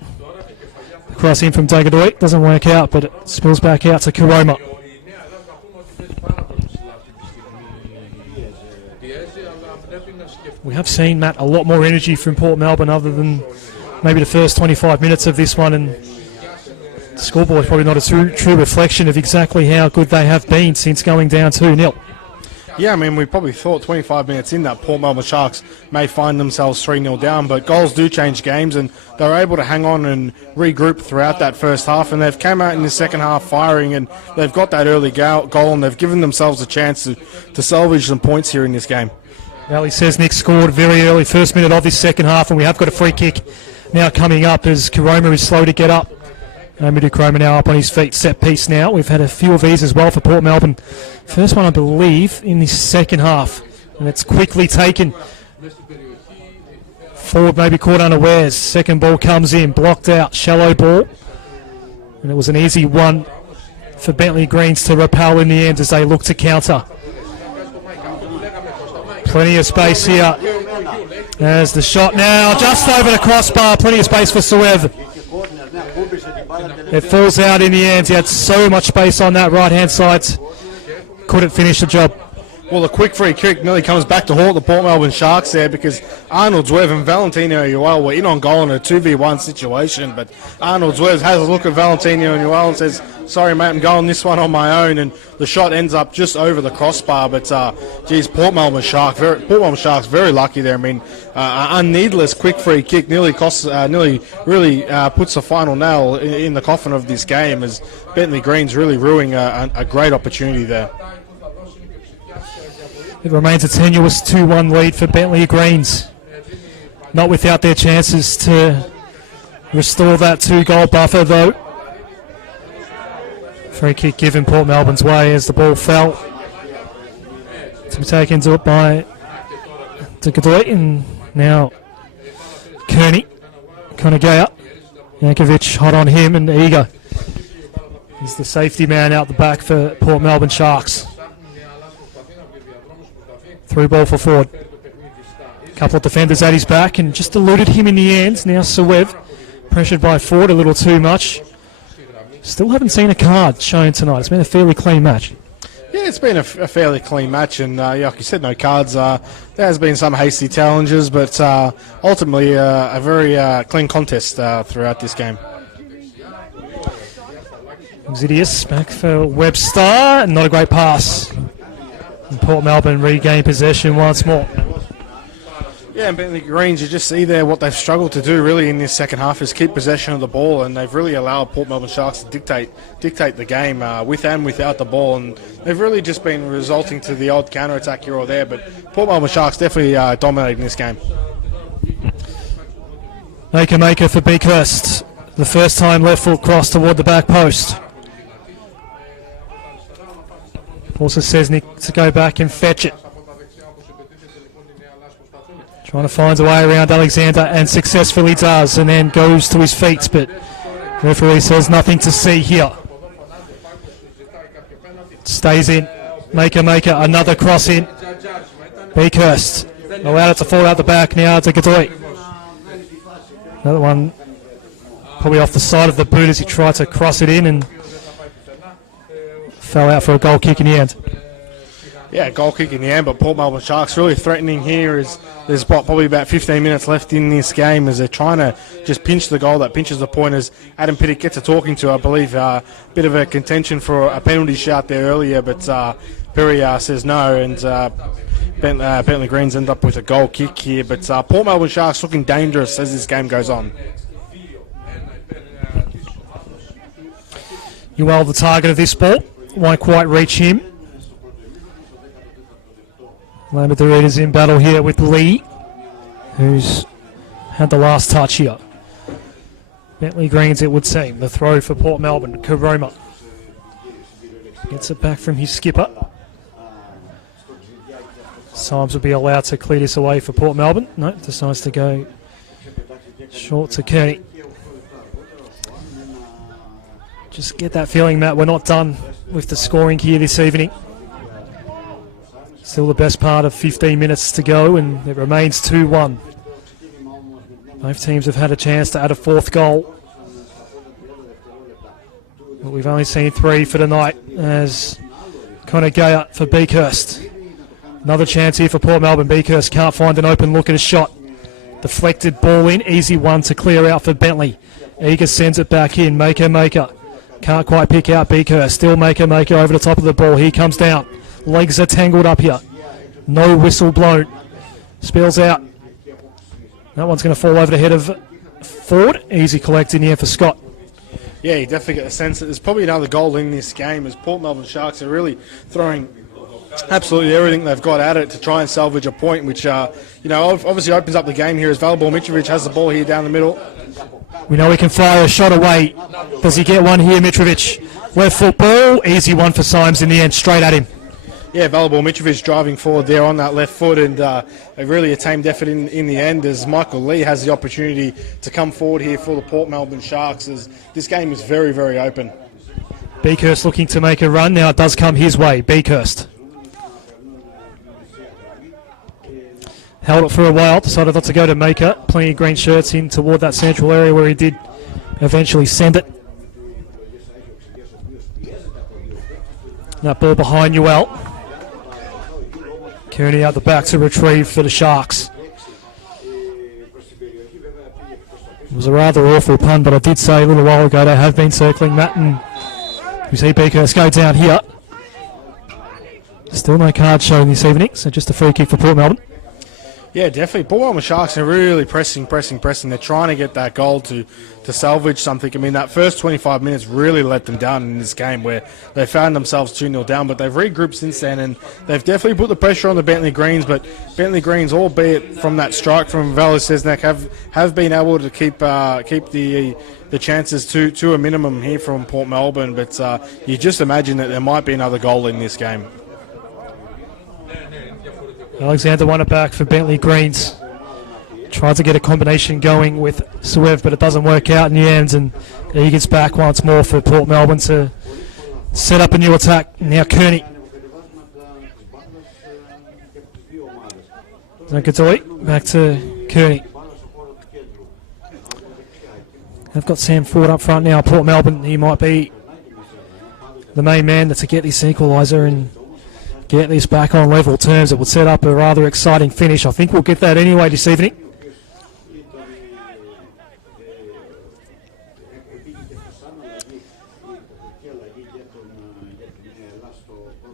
Cross in from Dagadoi, doesn't work out, but it spills back out to Karoma. We have seen, Matt, a lot more energy from Port Melbourne other than maybe the first 25 minutes of this one, and the scoreboard is probably not a true reflection of exactly how good they have been since going down 2-0. Yeah, I mean, we probably thought 25 minutes in that Port Melbourne Sharks may find themselves 3-0 down, but goals do change games, and they were able to hang on and regroup throughout that first half, and they've come out in the second half firing, and they've got that early goal, and they've given themselves a chance to salvage some points here in this game. Valley Sesnick scored very early, first minute of this second half, and we have got a free kick now coming up as Karoma is slow to get up. Amadou Karoma now up on his feet, set piece now. We've had a few of these as well for Port Melbourne. First one, I believe, in the second half, and it's quickly taken. Ford maybe caught unawares. Second ball comes in, blocked out, shallow ball, and it was an easy one for Bentleigh Greens to repel in the end as they look to counter. Plenty of space here. There's the shot now, just over the crossbar. Plenty of space for Suev. It falls out in the end. He had so much space on that right-hand side. Couldn't finish the job. Well, a quick free kick nearly comes back to haunt the Port Melbourne Sharks there because Arnold Zwev and Valentino Uel were in on goal in a 2v1 situation, but Arnold Zwev has a look at Valentino and Uel and says, sorry mate, I'm going this one on my own, and the shot ends up just over the crossbar, but geez, Port Melbourne Sharks very lucky there. I mean, a needless quick free kick nearly puts the final nail in the coffin of this game as Bentleigh Greens really ruining a great opportunity there. It remains a tenuous 2-1 lead for Bentleigh Greens. Not without their chances to restore that 2-goal buffer, though. Free kick given Port Melbourne's way as the ball fell. To be taken to it by Dagadoi, and now Kearney, Konagaya, Yankovic hot on him, and eager. He's the safety man out the back for Port Melbourne Sharks. Through ball for Ford. Couple of defenders at his back and just eluded him in the end. Now Suev pressured by Ford a little too much. Still haven't seen a card shown tonight. It's been a fairly clean match. Yeah, it's been a fairly clean match, and like you said, no cards. There has been some hasty challenges, but ultimately a very clean contest throughout this game. Zidius back for Webster. Not a great pass. And Port Melbourne regain possession once more. Yeah, and Bentleigh Greens, you just see there what they've struggled to do really in this second half is keep possession of the ball, and they've really allowed Port Melbourne Sharks to dictate the game with and without the ball, and they've really just been resulting to the odd counter-attack here or there, but Port Melbourne Sharks definitely dominating this game. Maker for Beakhurst. The first time left foot cross toward the back post. Also says Nick to go back and fetch it. Trying to find a way around Alexander and successfully does, and then goes to his feet, but referee says nothing to see here. Stays in. Maker, another cross in. Beakhurst allowed it to fall out the back now to Godoy. Another one probably off the side of the boot as he tried to cross it in and fell out for a goal kick in the end. Yeah, goal kick in the end, but Port Melbourne Sharks really threatening here as there's probably about 15 minutes left in this game as they're trying to just pinch the goal that pinches the point as Adam Pittock gets a talking to, I believe, a bit of a contention for a penalty shout there earlier, but Perry says no, and Bentleigh Greens end up with a goal kick here, but Port Melbourne Sharks looking dangerous as this game goes on. Ewell, the target of this ball, won't quite reach him. Lamadurita's in battle here with Lee, who's had the last touch here. Bentleigh Greens, it would seem. The throw for Port Melbourne. Karoma gets it back from his skipper. Symes will be allowed to clear this away for Port Melbourne. No, decides to go short to Kearney. Just get that feeling, Matt, we're not done with the scoring here this evening. Still the best part of 15 minutes to go, and it remains 2-1. Both teams have had a chance to add a fourth goal, but we've only seen 3 for tonight as Connor Gayer for Beakhurst. Another chance here for Port Melbourne. Beakhurst can't find an open look at a shot. Deflected ball in, easy one to clear out for Bentleigh. Eager sends it back in, Maker. Can't quite pick out Beakhurst, still Maker over the top of the ball. He comes down. Legs are tangled up here. No whistle blown. Spills out. That one's going to fall over the head of Ford. Easy collect in the end for Scott. Yeah, you definitely get the sense that there's probably another goal in this game as Port Melbourne Sharks are really throwing absolutely everything they've got at it to try and salvage a point, which obviously opens up the game here as Valbor Mitrovic has the ball here down the middle. We know he can fire a shot away. Does he get one here, Mitrovic? Left foot ball. Easy one for Symes in the end, straight at him. Yeah, Valbor Mitrovic driving forward there on that left foot, and really a tamed effort in the end as Michael Lee has the opportunity to come forward here for the Port Melbourne Sharks as this game is very, very open. Beakhurst looking to make a run. Now it does come his way. Beakhurst held it for a while, decided not to go to Maker. Plenty of green shirts in toward that central area where he did eventually send it. That ball behind Ewell. Kearney out the back to retrieve for the Sharks. It was a rather awful pun, but I did say a little while ago they have been circling Matt, and you see Beakhurst go down here. Still no card shown this evening, so just a free kick for Port Melbourne. Yeah, definitely. Port Melbourne Sharks are really pressing. They're trying to get that goal to salvage something. I mean, that first 25 minutes really let them down in this game where they found themselves 2-0 down, but they've regrouped since then, and they've definitely put the pressure on the Bentleigh Greens, but Bentleigh Greens, albeit from that strike from Vali Sesnak, have been able to keep the chances to a minimum here from Port Melbourne, but you just imagine that there might be another goal in this game. Alexander won it back for Bentleigh Greens. Tried to get a combination going with Suev, but it doesn't work out in the end, and he gets back once more for Port Melbourne to set up a new attack. Now Kearney. Godoy, back to Kearney. They've got Sam Ford up front now. Port Melbourne, he might be the main man to get this equaliser and get this back on level terms. It would set up a rather exciting finish. I think we'll get that anyway this evening.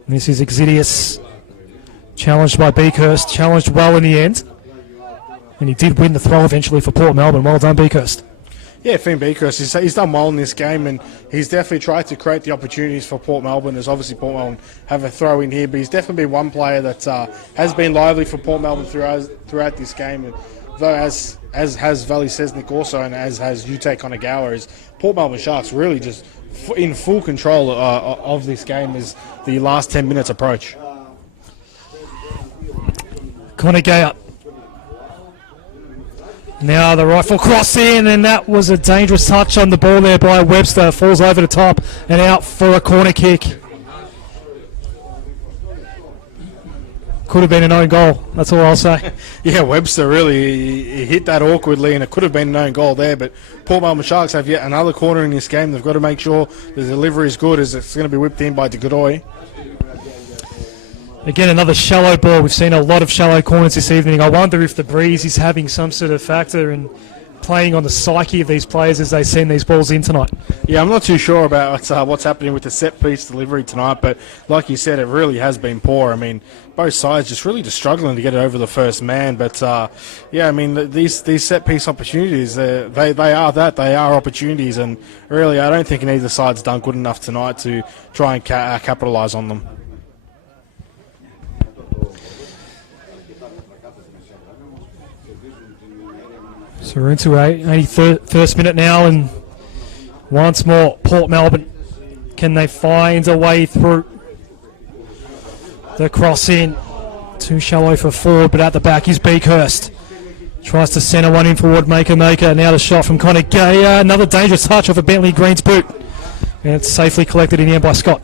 This is Exidius, challenged by Beakhurst, challenged well in the end. And he did win the throw eventually for Port Melbourne. Well done, Beakhurst. Yeah, Finn Beakhurst, he's done well in this game, and he's definitely tried to create the opportunities for Port Melbourne. As obviously Port Melbourne have a throw in here, but he's definitely been one player that has been lively for Port Melbourne throughout this game. And though as has Valley Sesnick also, and as has Ute Konagawa, is Port Melbourne Sharks really just in full control of this game as the last 10 minutes approach. Konagawa. Now the rifle cross in, and that was a dangerous touch on the ball there by Webster. Falls over the top and out for a corner kick. Could have been an own goal, that's all I'll say. Yeah, Webster really he hit that awkwardly, and it could have been an own goal there, but Port Melbourne Sharks have yet another corner in this game. They've got to make sure the delivery is good, as it's going to be whipped in by De Godoy. Again, another shallow ball. We've seen a lot of shallow corners this evening. I wonder if the breeze is having some sort of factor in playing on the psyche of these players as they send these balls in tonight. Yeah, I'm not too sure about what's happening with the set-piece delivery tonight, but like you said, it really has been poor. I mean, both sides just struggling to get it over the first man. But, yeah, I mean, these set-piece opportunities, they are opportunities, and really I don't think either side's done good enough tonight to try and capitalise on them. So we're into 81st minute now, and once more, Port Melbourne. Can they find a way through? The cross in. Too shallow for forward, but at the back is Beakhurst. Tries to centre one in forward, Maker. Now the shot from Connor Gaya. Another dangerous touch off a Bentleigh Green's boot. And it's safely collected in the end by Scott.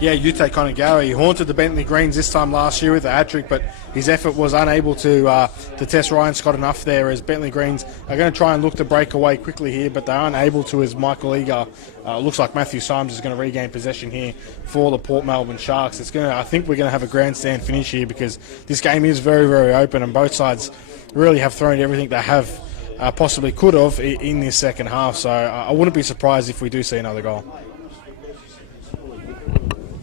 Yeah, Ute Konagawa, he haunted the Bentleigh Greens this time last year with a hat-trick, but his effort was unable to test Ryan Scott enough there, as Bentleigh Greens are going to try and look to break away quickly here, but they're unable to, as Michael Eager, looks like Matthew Symes is going to regain possession here for the Port Melbourne Sharks. I think we're going to have a grandstand finish here, because this game is very, very open, and both sides really have thrown everything they have possibly could have in this second half, so I wouldn't be surprised if we do see another goal.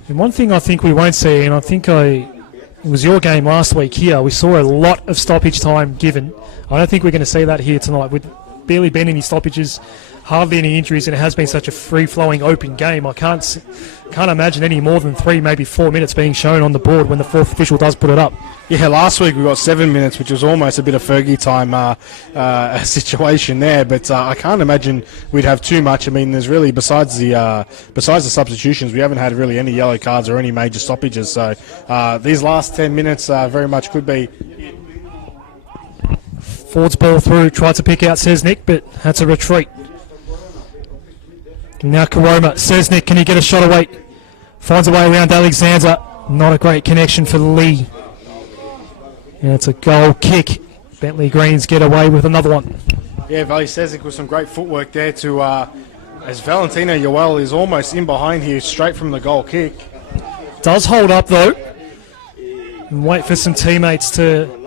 And one thing I think we won't see, and I think it was your game last week here, we saw a lot of stoppage time given. I don't think we're going to see that here tonight. With barely been any stoppages, hardly any injuries, and it has been such a free-flowing open game. I can't imagine any more than 3, maybe 4 minutes being shown on the board when the fourth official does put it up. Yeah, last week we got 7 minutes, which was almost a bit of Fergie time situation there. But I can't imagine we'd have too much. I mean, there's really besides the substitutions, we haven't had really any yellow cards or any major stoppages. So these last 10 minutes very much could be. Ford's ball through, tried to pick out Sesnick, but had to retreat. Now Karoma, Sesnick, can he get a shot away? Finds a way around Alexander. Not a great connection for Lee. And it's a goal kick. Bentleigh Greens get away with another one. Yeah, Valley Sesnick with some great footwork there to, as Valentino Yoel is almost in behind here, straight from the goal kick. Does hold up though, and wait for some teammates to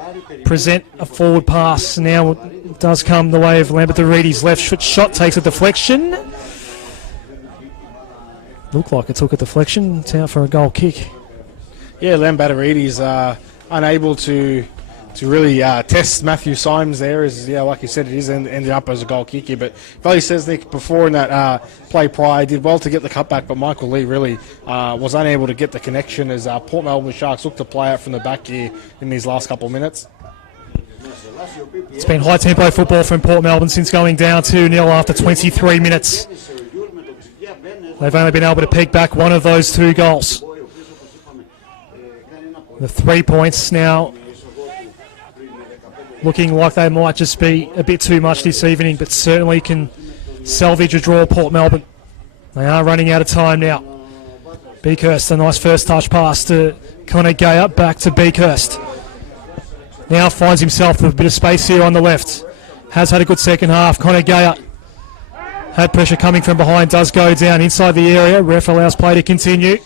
present a forward pass. Now it does come the way of Lambertarides. Left shot takes a deflection. Looked like it took a deflection. It's out for a goal kick. Yeah, Lambertarides unable to really test Matthew Symes there, as like you said, it is ended up as a goal kick here. But Valley Sesnick before in that play prior did well to get the cutback, but Michael Lee really was unable to get the connection as Port Melbourne Sharks look to play out from the back here in these last couple of minutes. It's been high tempo football from Port Melbourne since going down 2-0 after 23 minutes. They've only been able to peg back one of those 2 goals. The 3 points now looking like they might just be a bit too much this evening, but certainly can salvage a draw, Port Melbourne. They are running out of time now. Beakhurst, a nice first touch pass to Connor Gaya, back to Beakhurst. Now finds himself with a bit of space here on the left. Has had a good second half. Connor Gaya had pressure coming from behind, does go down inside the area. Ref allows play to continue.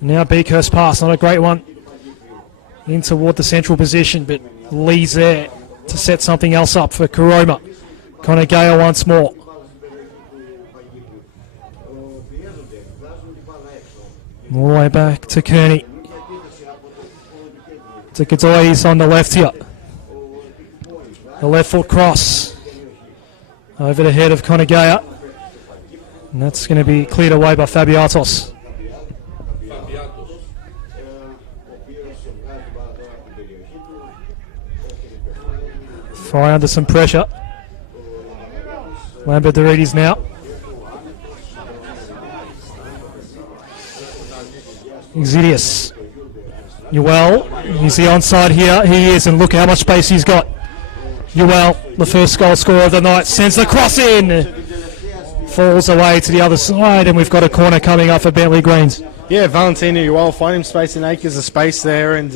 Now Beakhurst pass, not a great one. In toward the central position, but Lee's there to set something else up for Karoma. Connor Gaya once more. All the way back to Kearney. To Godoy's on the left here. The left foot cross over the head of Conagaya. And that's going to be cleared away by Fabiatos. Fry under some pressure. Lambertarides now. Exidius. Ewell, is he onside here? He is, and look how much space he's got. Ewell, the first goal scorer of the night, sends the cross in. Falls away to the other side, and we've got a corner coming up for Bentleigh Greens. Yeah, Valentino Ewell finding space in acres of space there, and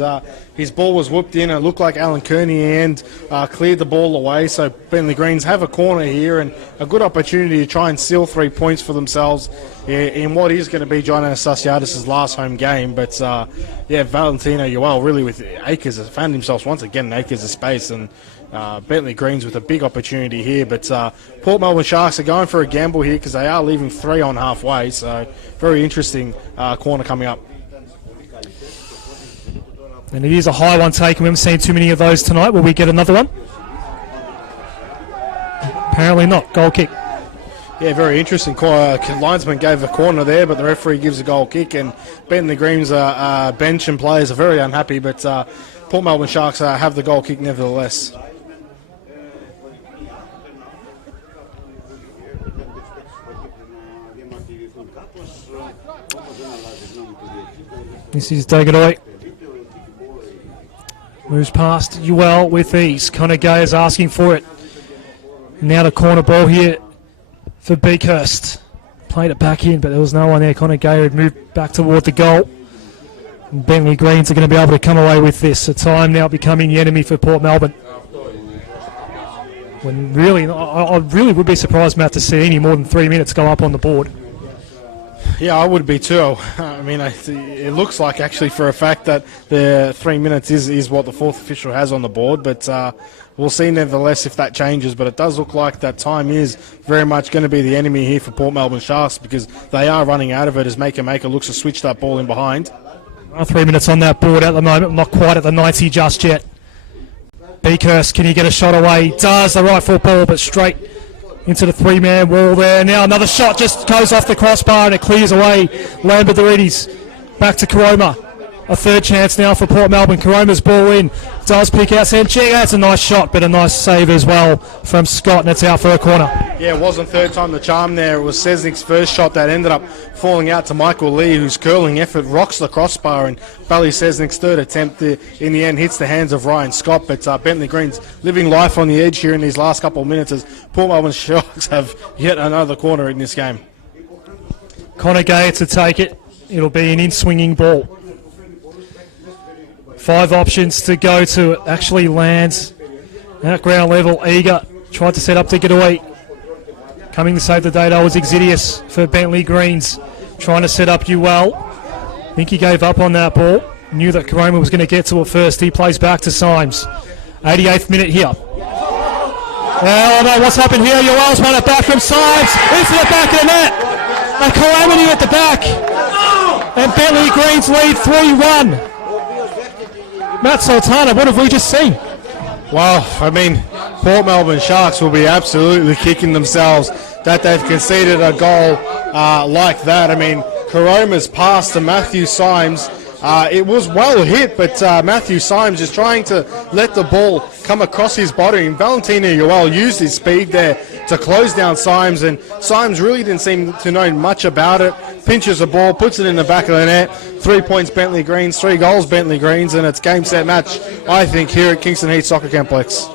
his ball was whooped in. It looked like Alan Kearney and cleared the ball away. So Bentleigh Greens have a corner here and a good opportunity to try and seal 3 points for themselves in what is going to be John Anastasiadis' last home game. But yeah, Valentino Ewell really with acres has found himself once again in acres of space, and Bentleigh Greens with a big opportunity here. But Port Melbourne Sharks are going for a gamble here because they are leaving 3 on halfway. So very interesting corner coming up. And it is a high one taken. We haven't seen too many of those tonight. Will we get another one? Apparently not. Goal kick. Yeah, very interesting. Linesman gave a corner there, but the referee gives a goal kick, and Bentleigh Greens bench and players are very unhappy, but Port Melbourne Sharks have the goal kick nevertheless. This is Dagadoi. Moves past Ewell with ease. Conagay is asking for it. Now the corner ball here for Beakhurst. Played it back in, but there was no one there. Conagay had moved back toward the goal. And Bentleigh Greens are going to be able to come away with this. A time now becoming the enemy for Port Melbourne. When really, I really would be surprised, Matt, to see any more than 3 minutes go up on the board. Yeah, I would be too. I mean, it looks like actually for a fact that the 3 minutes is what the fourth official has on the board, but we'll see nevertheless if that changes. But it does look like that time is very much going to be the enemy here for Port Melbourne Sharks because they are running out of it as Maker looks to switch that ball in behind. 3 minutes on that board at the moment, not quite at the 90 just yet. Beakhurst, can he get a shot away? He does, the right foot ball, but straight into the three-man wall there. Now another shot just goes off the crossbar and it clears away. Lambertarides back to Karoma. A third chance now for Port Melbourne. Karoma's ball in. Does pick out Sanchega. That's a nice shot, but a nice save as well from Scott, and it's out for a corner. Yeah, it wasn't third time the charm there. It was Sesnick's first shot that ended up falling out to Michael Lee, whose curling effort rocks the crossbar, and Bally Sesnick's third attempt in the end hits the hands of Ryan Scott. But Bentleigh Greens living life on the edge here in these last couple of minutes as Port Melbourne Sharks have yet another corner in this game. Connor Gay to take it. It'll be an in-swinging ball. 5 options to go to. It actually lands at ground level. Eager tried to set up to get away. Coming to save the day though was Exidius for Bentleigh Greens. Trying to set up Ewell. I think he gave up on that ball. Knew that Karoma was going to get to it first. He plays back to Symes. 88th minute here. Oh no, what's happened here? Ewell's won it back from Symes. Into the back of the net. A calamity at the back. And Bentleigh Greens lead 3-1. Matt Sultana, what have we just seen? Well, I mean, Port Melbourne Sharks will be absolutely kicking themselves that they've conceded a goal like that. I mean, Karoma's pass to Matthew Symes, it was well hit, but Matthew Symes is trying to let the ball come across his body. And Valentino Ewell used his speed there to close down Symes, and Symes really didn't seem to know much about it. Pinches the ball, puts it in the back of the net. 3 points Bentleigh Greens, 3 goals Bentleigh Greens, and it's game, set, match, I think, here at Kingston Heath Soccer Complex.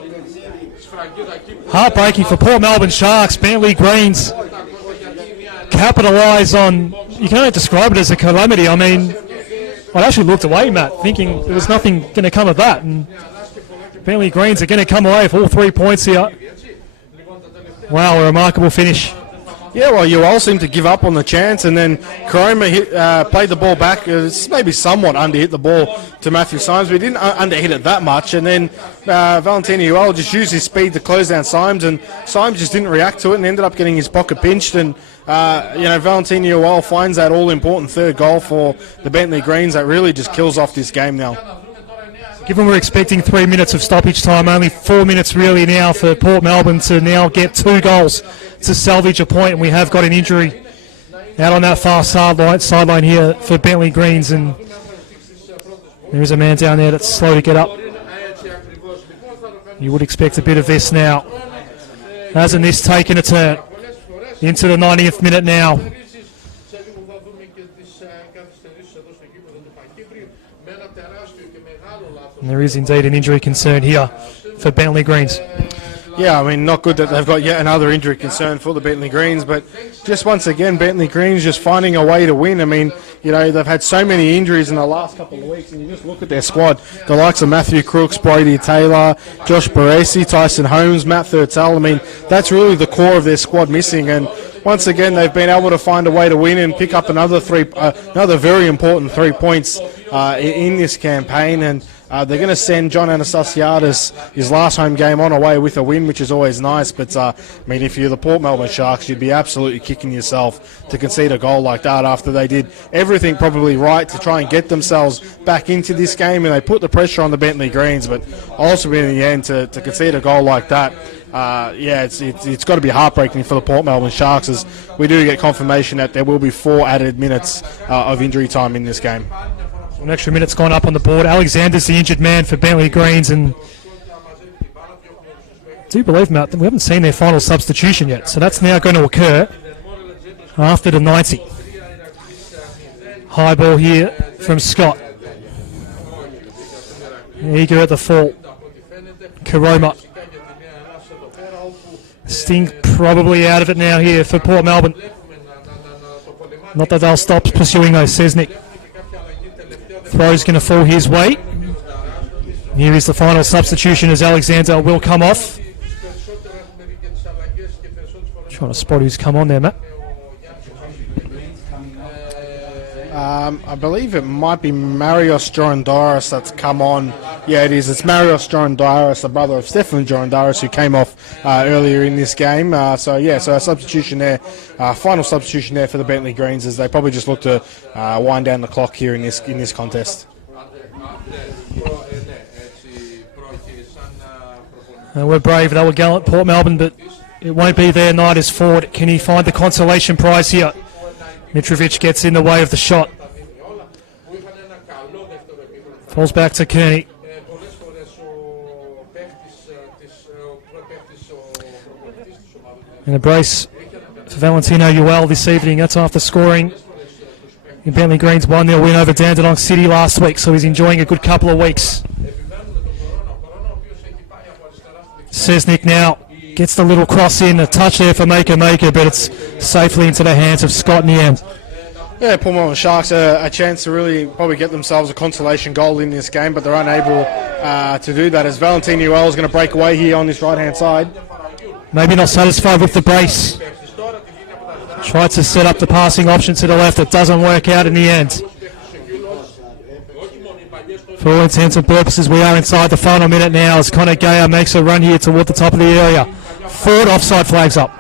Heartbreaking for Port Melbourne Sharks. Bentleigh Greens capitalise on, you can't describe it as a calamity. I mean, I actually looked away, Matt, thinking there was nothing going to come of that, and Bentleigh Greens are going to come away with all 3 points here. Wow, a remarkable finish. Yeah, well, you all seem to give up on the chance, and then Karoma played the ball back. Maybe somewhat underhit the ball to Matthew Symes, but he didn't underhit it that much. And then Valentino Ewell just used his speed to close down Symes, and Symes just didn't react to it and ended up getting his pocket pinched. And Valentino Ewell finds that all-important third goal for the Bentleigh Greens that really just kills off this game now. Given we're expecting 3 minutes of stoppage time, only 4 minutes really now for Port Melbourne to now get 2 goals to salvage a point, and we have got an injury out on that far sideline here for Bentleigh Greens, and there is a man down there that's slow to get up. You would expect a bit of this now. Hasn't this taken a turn? Into the 90th minute now. And there is indeed an injury concern here for Bentleigh Greens. Yeah, I mean, not good that they've got yet another injury concern for the Bentleigh Greens, but just once again, Bentleigh Greens just finding a way to win. I mean, you know, they've had so many injuries in the last couple of weeks, and you just look at their squad, the likes of Matthew Crooks, Brady Taylor, Josh Baresi, Tyson Holmes, Matt Thurtell. I mean, that's really the core of their squad missing, and once again, they've been able to find a way to win and pick up another very important 3 points in this campaign, and they're going to send John Anastasiadis his last home game on away with a win, which is always nice. But, I mean, if you're the Port Melbourne Sharks, you'd be absolutely kicking yourself to concede a goal like that after they did everything probably right to try and get themselves back into this game, and they put the pressure on the Bentleigh Greens, but ultimately in the end to concede a goal like that, it's got to be heartbreaking for the Port Melbourne Sharks, as we do get confirmation that there will be 4 added minutes of injury time in this game. An extra minute's gone up on the board. Alexander's the injured man for Bentleigh Greens, and I do believe, Matt, that we haven't seen their final substitution yet, so that's now going to occur after the 90. High ball here from Scott. Eager at the fall. Karoma. Sting probably out of it now here for Port Melbourne. Not that they'll stop pursuing though. Sesnick. Throw's going to fall his way. Here is the final substitution as Alexander will come off. Trying to spot who's come on there, Matt. I believe it might be Marios Jorandaris that's come on. Yeah, it is. It's Marios Jorandaris, the brother of Stefan Jorandaris, who came off earlier in this game. So a substitution there, final substitution there for the Bentleigh Greens, as they probably just look to wind down the clock here in this contest. We're brave, they were gallant, Port Melbourne, but it won't be their night as forward. Can he find the consolation prize here? Mitrovic gets in the way of the shot. Falls back to Kearney. And a brace for Valentino Uel this evening. That's after scoring in Bentleigh Greens 1-0 win over Dandenong City last week, so he's enjoying a good couple of weeks. Sesnick now gets the little cross in, a touch there for Maker, but it's safely into the hands of Scott in the end. Yeah, Port Melbourne Sharks a chance to really probably get themselves a consolation goal in this game, but they're unable to do that, as Valentino Uel is going to break away here on this right-hand side. Maybe not satisfied with the brace. Tried to set up the passing option to the left. It doesn't work out in the end. For all intents and purposes, we are inside the final minute now as Connor Gayer makes a run here toward the top of the area. Forward offside flags up.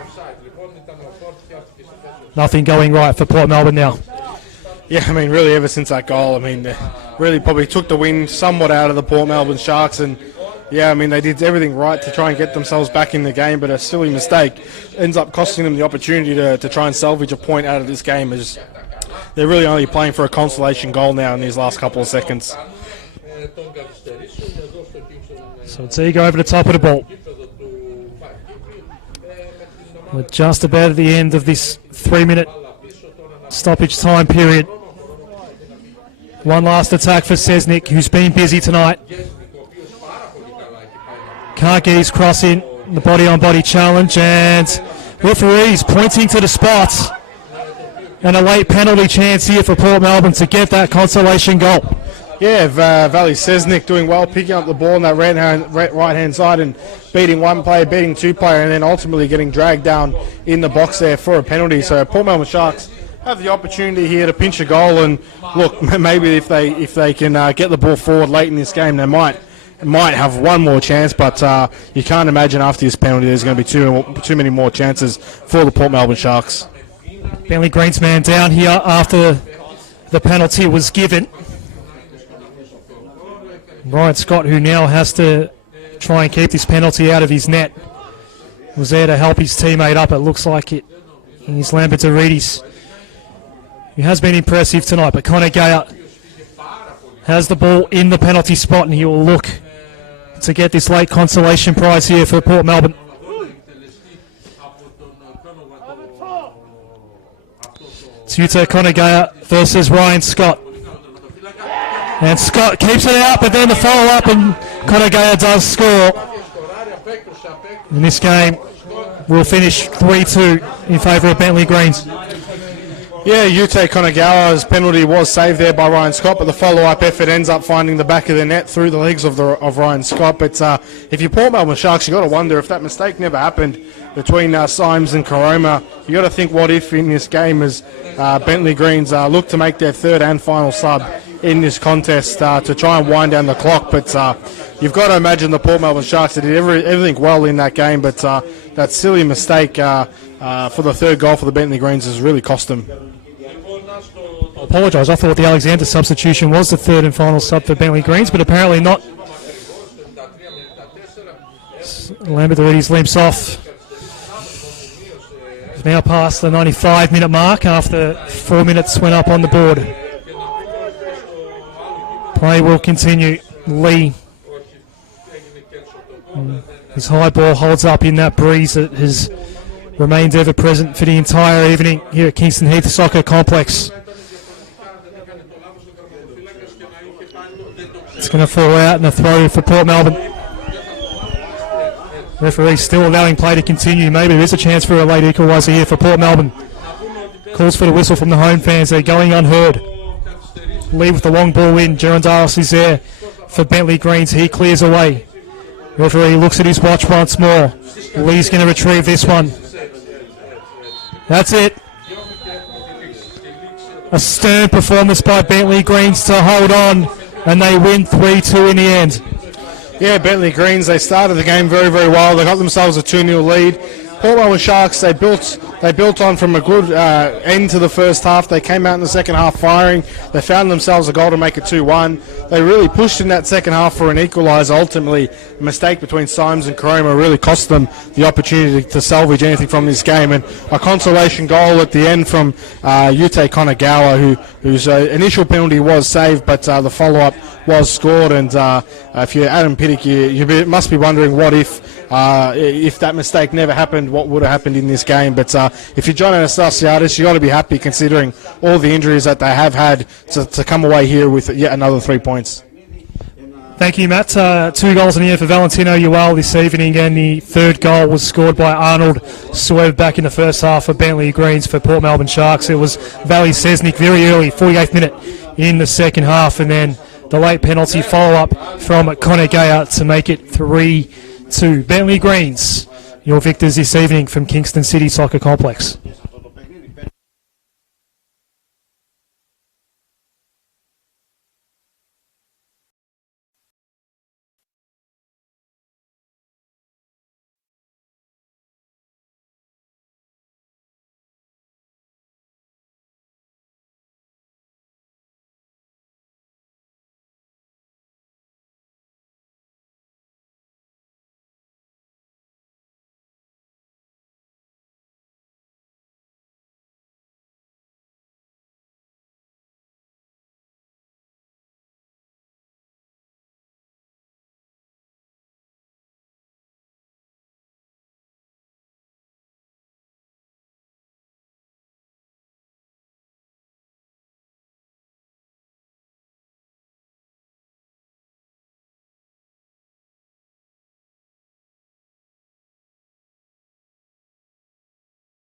Nothing going right for Port Melbourne now. Yeah, I mean, really ever since that goal, I mean, really probably took the win somewhat out of the Port Melbourne Sharks, and yeah, I mean, they did everything right to try and get themselves back in the game, but a silly mistake ends up costing them the opportunity to try and salvage a point out of this game, as they're really only playing for a consolation goal now in these last couple of seconds. So it's Ego over the top of the ball. We're just about at the end of this 3-minute stoppage time period. One last attack for Sesnick, who's been busy tonight. Can't get his cross in. The body-on-body challenge, and referees pointing to the spots. And a late penalty chance here for Port Melbourne to get that consolation goal. Yeah, Valley Sesnick doing well, picking up the ball on that right-hand side and beating one player, beating two player, and then ultimately getting dragged down in the box there for a penalty. So Port Melbourne Sharks have the opportunity here to pinch a goal, and look, maybe if they can get the ball forward late in this game, they might have one more chance, but you can't imagine after this penalty there's going to be too many more chances for the Port Melbourne Sharks. Bentleigh Greens man down here after the penalty was given. Ryan Scott, who now has to try and keep this penalty out of his net, was there to help his teammate up, it looks like it. He's Lambertarides, who has been impressive tonight, but Connor Gayer has the ball in the penalty spot and he will look to get this late consolation prize here for Port Melbourne. Tutor Connor Gayer versus Ryan Scott. And Scott keeps it out, but then the follow-up and Connor Gayer does score. And this game will finish 3-2 in favour of Bentleigh Greens. Yeah, Ute Konagawa's penalty was saved there by Ryan Scott, but the follow-up effort ends up finding the back of the net through the legs of Ryan Scott. But if you're Port Melbourne Sharks, you've got to wonder if that mistake never happened between Symes and Caroma. You've got to think what if in this game as Bentleigh Greens look to make their third and final sub in this contest to try and wind down the clock. But you've got to imagine the Port Melbourne Sharks did everything well in that game, but that silly mistake for the third goal for the Bentleigh Greens has really cost them. I apologise, I thought the Alexander substitution was the third and final sub for Bentleigh Greens, but apparently not. Lambertarides limps off. We've now past the 95-minute mark after 4 minutes went up on the board. Play will continue. Lee. His high ball holds up in that breeze that has remained ever present for the entire evening here at Kingston Heath Soccer Complex. It's going to fall out and a throw for Port Melbourne. Referee still allowing play to continue. Maybe there's a chance for a late equaliser here for Port Melbourne. Calls for the whistle from the home fans. They're going unheard. Lee with the long ball in. Gerondaros is there for Bentleigh Greens. He clears away. Referee looks at his watch once more. Lee's going to retrieve this one. That's it. A stern performance by Bentleigh Greens to hold on, and they win 3-2 in the end. Yeah, Bentleigh Greens, they started the game very, very well. They got themselves a 2-0 lead. Port Melbourne Sharks, they built on from a good end to the first half. They came out in the second half firing. They found themselves a goal to make it 2-1. They really pushed in that second half for an equaliser. Ultimately, a mistake between Symes and Caroma really cost them the opportunity to salvage anything from this game. And a consolation goal at the end from Ute Konagawa, whose initial penalty was saved, but the follow-up was scored. And if you're Adam Piddick, you must be wondering what if that mistake never happened, what would have happened in this game. But if you're John Anastasiadis, you've got to be happy considering all the injuries that they have had to come away here with yet another 3 points. Thank you, Matt. 2 goals in the air for Valentino Ual this evening, and the third goal was scored by Arnold Swerve back in the first half for Bentleigh Greens for Port Melbourne Sharks. It was Valley Sesnick very early, 48th minute in the second half, and then the late penalty follow-up from Connor Gayer to make it 3-2. Bentleigh Greens, your victors this evening from Kingston City Soccer Complex.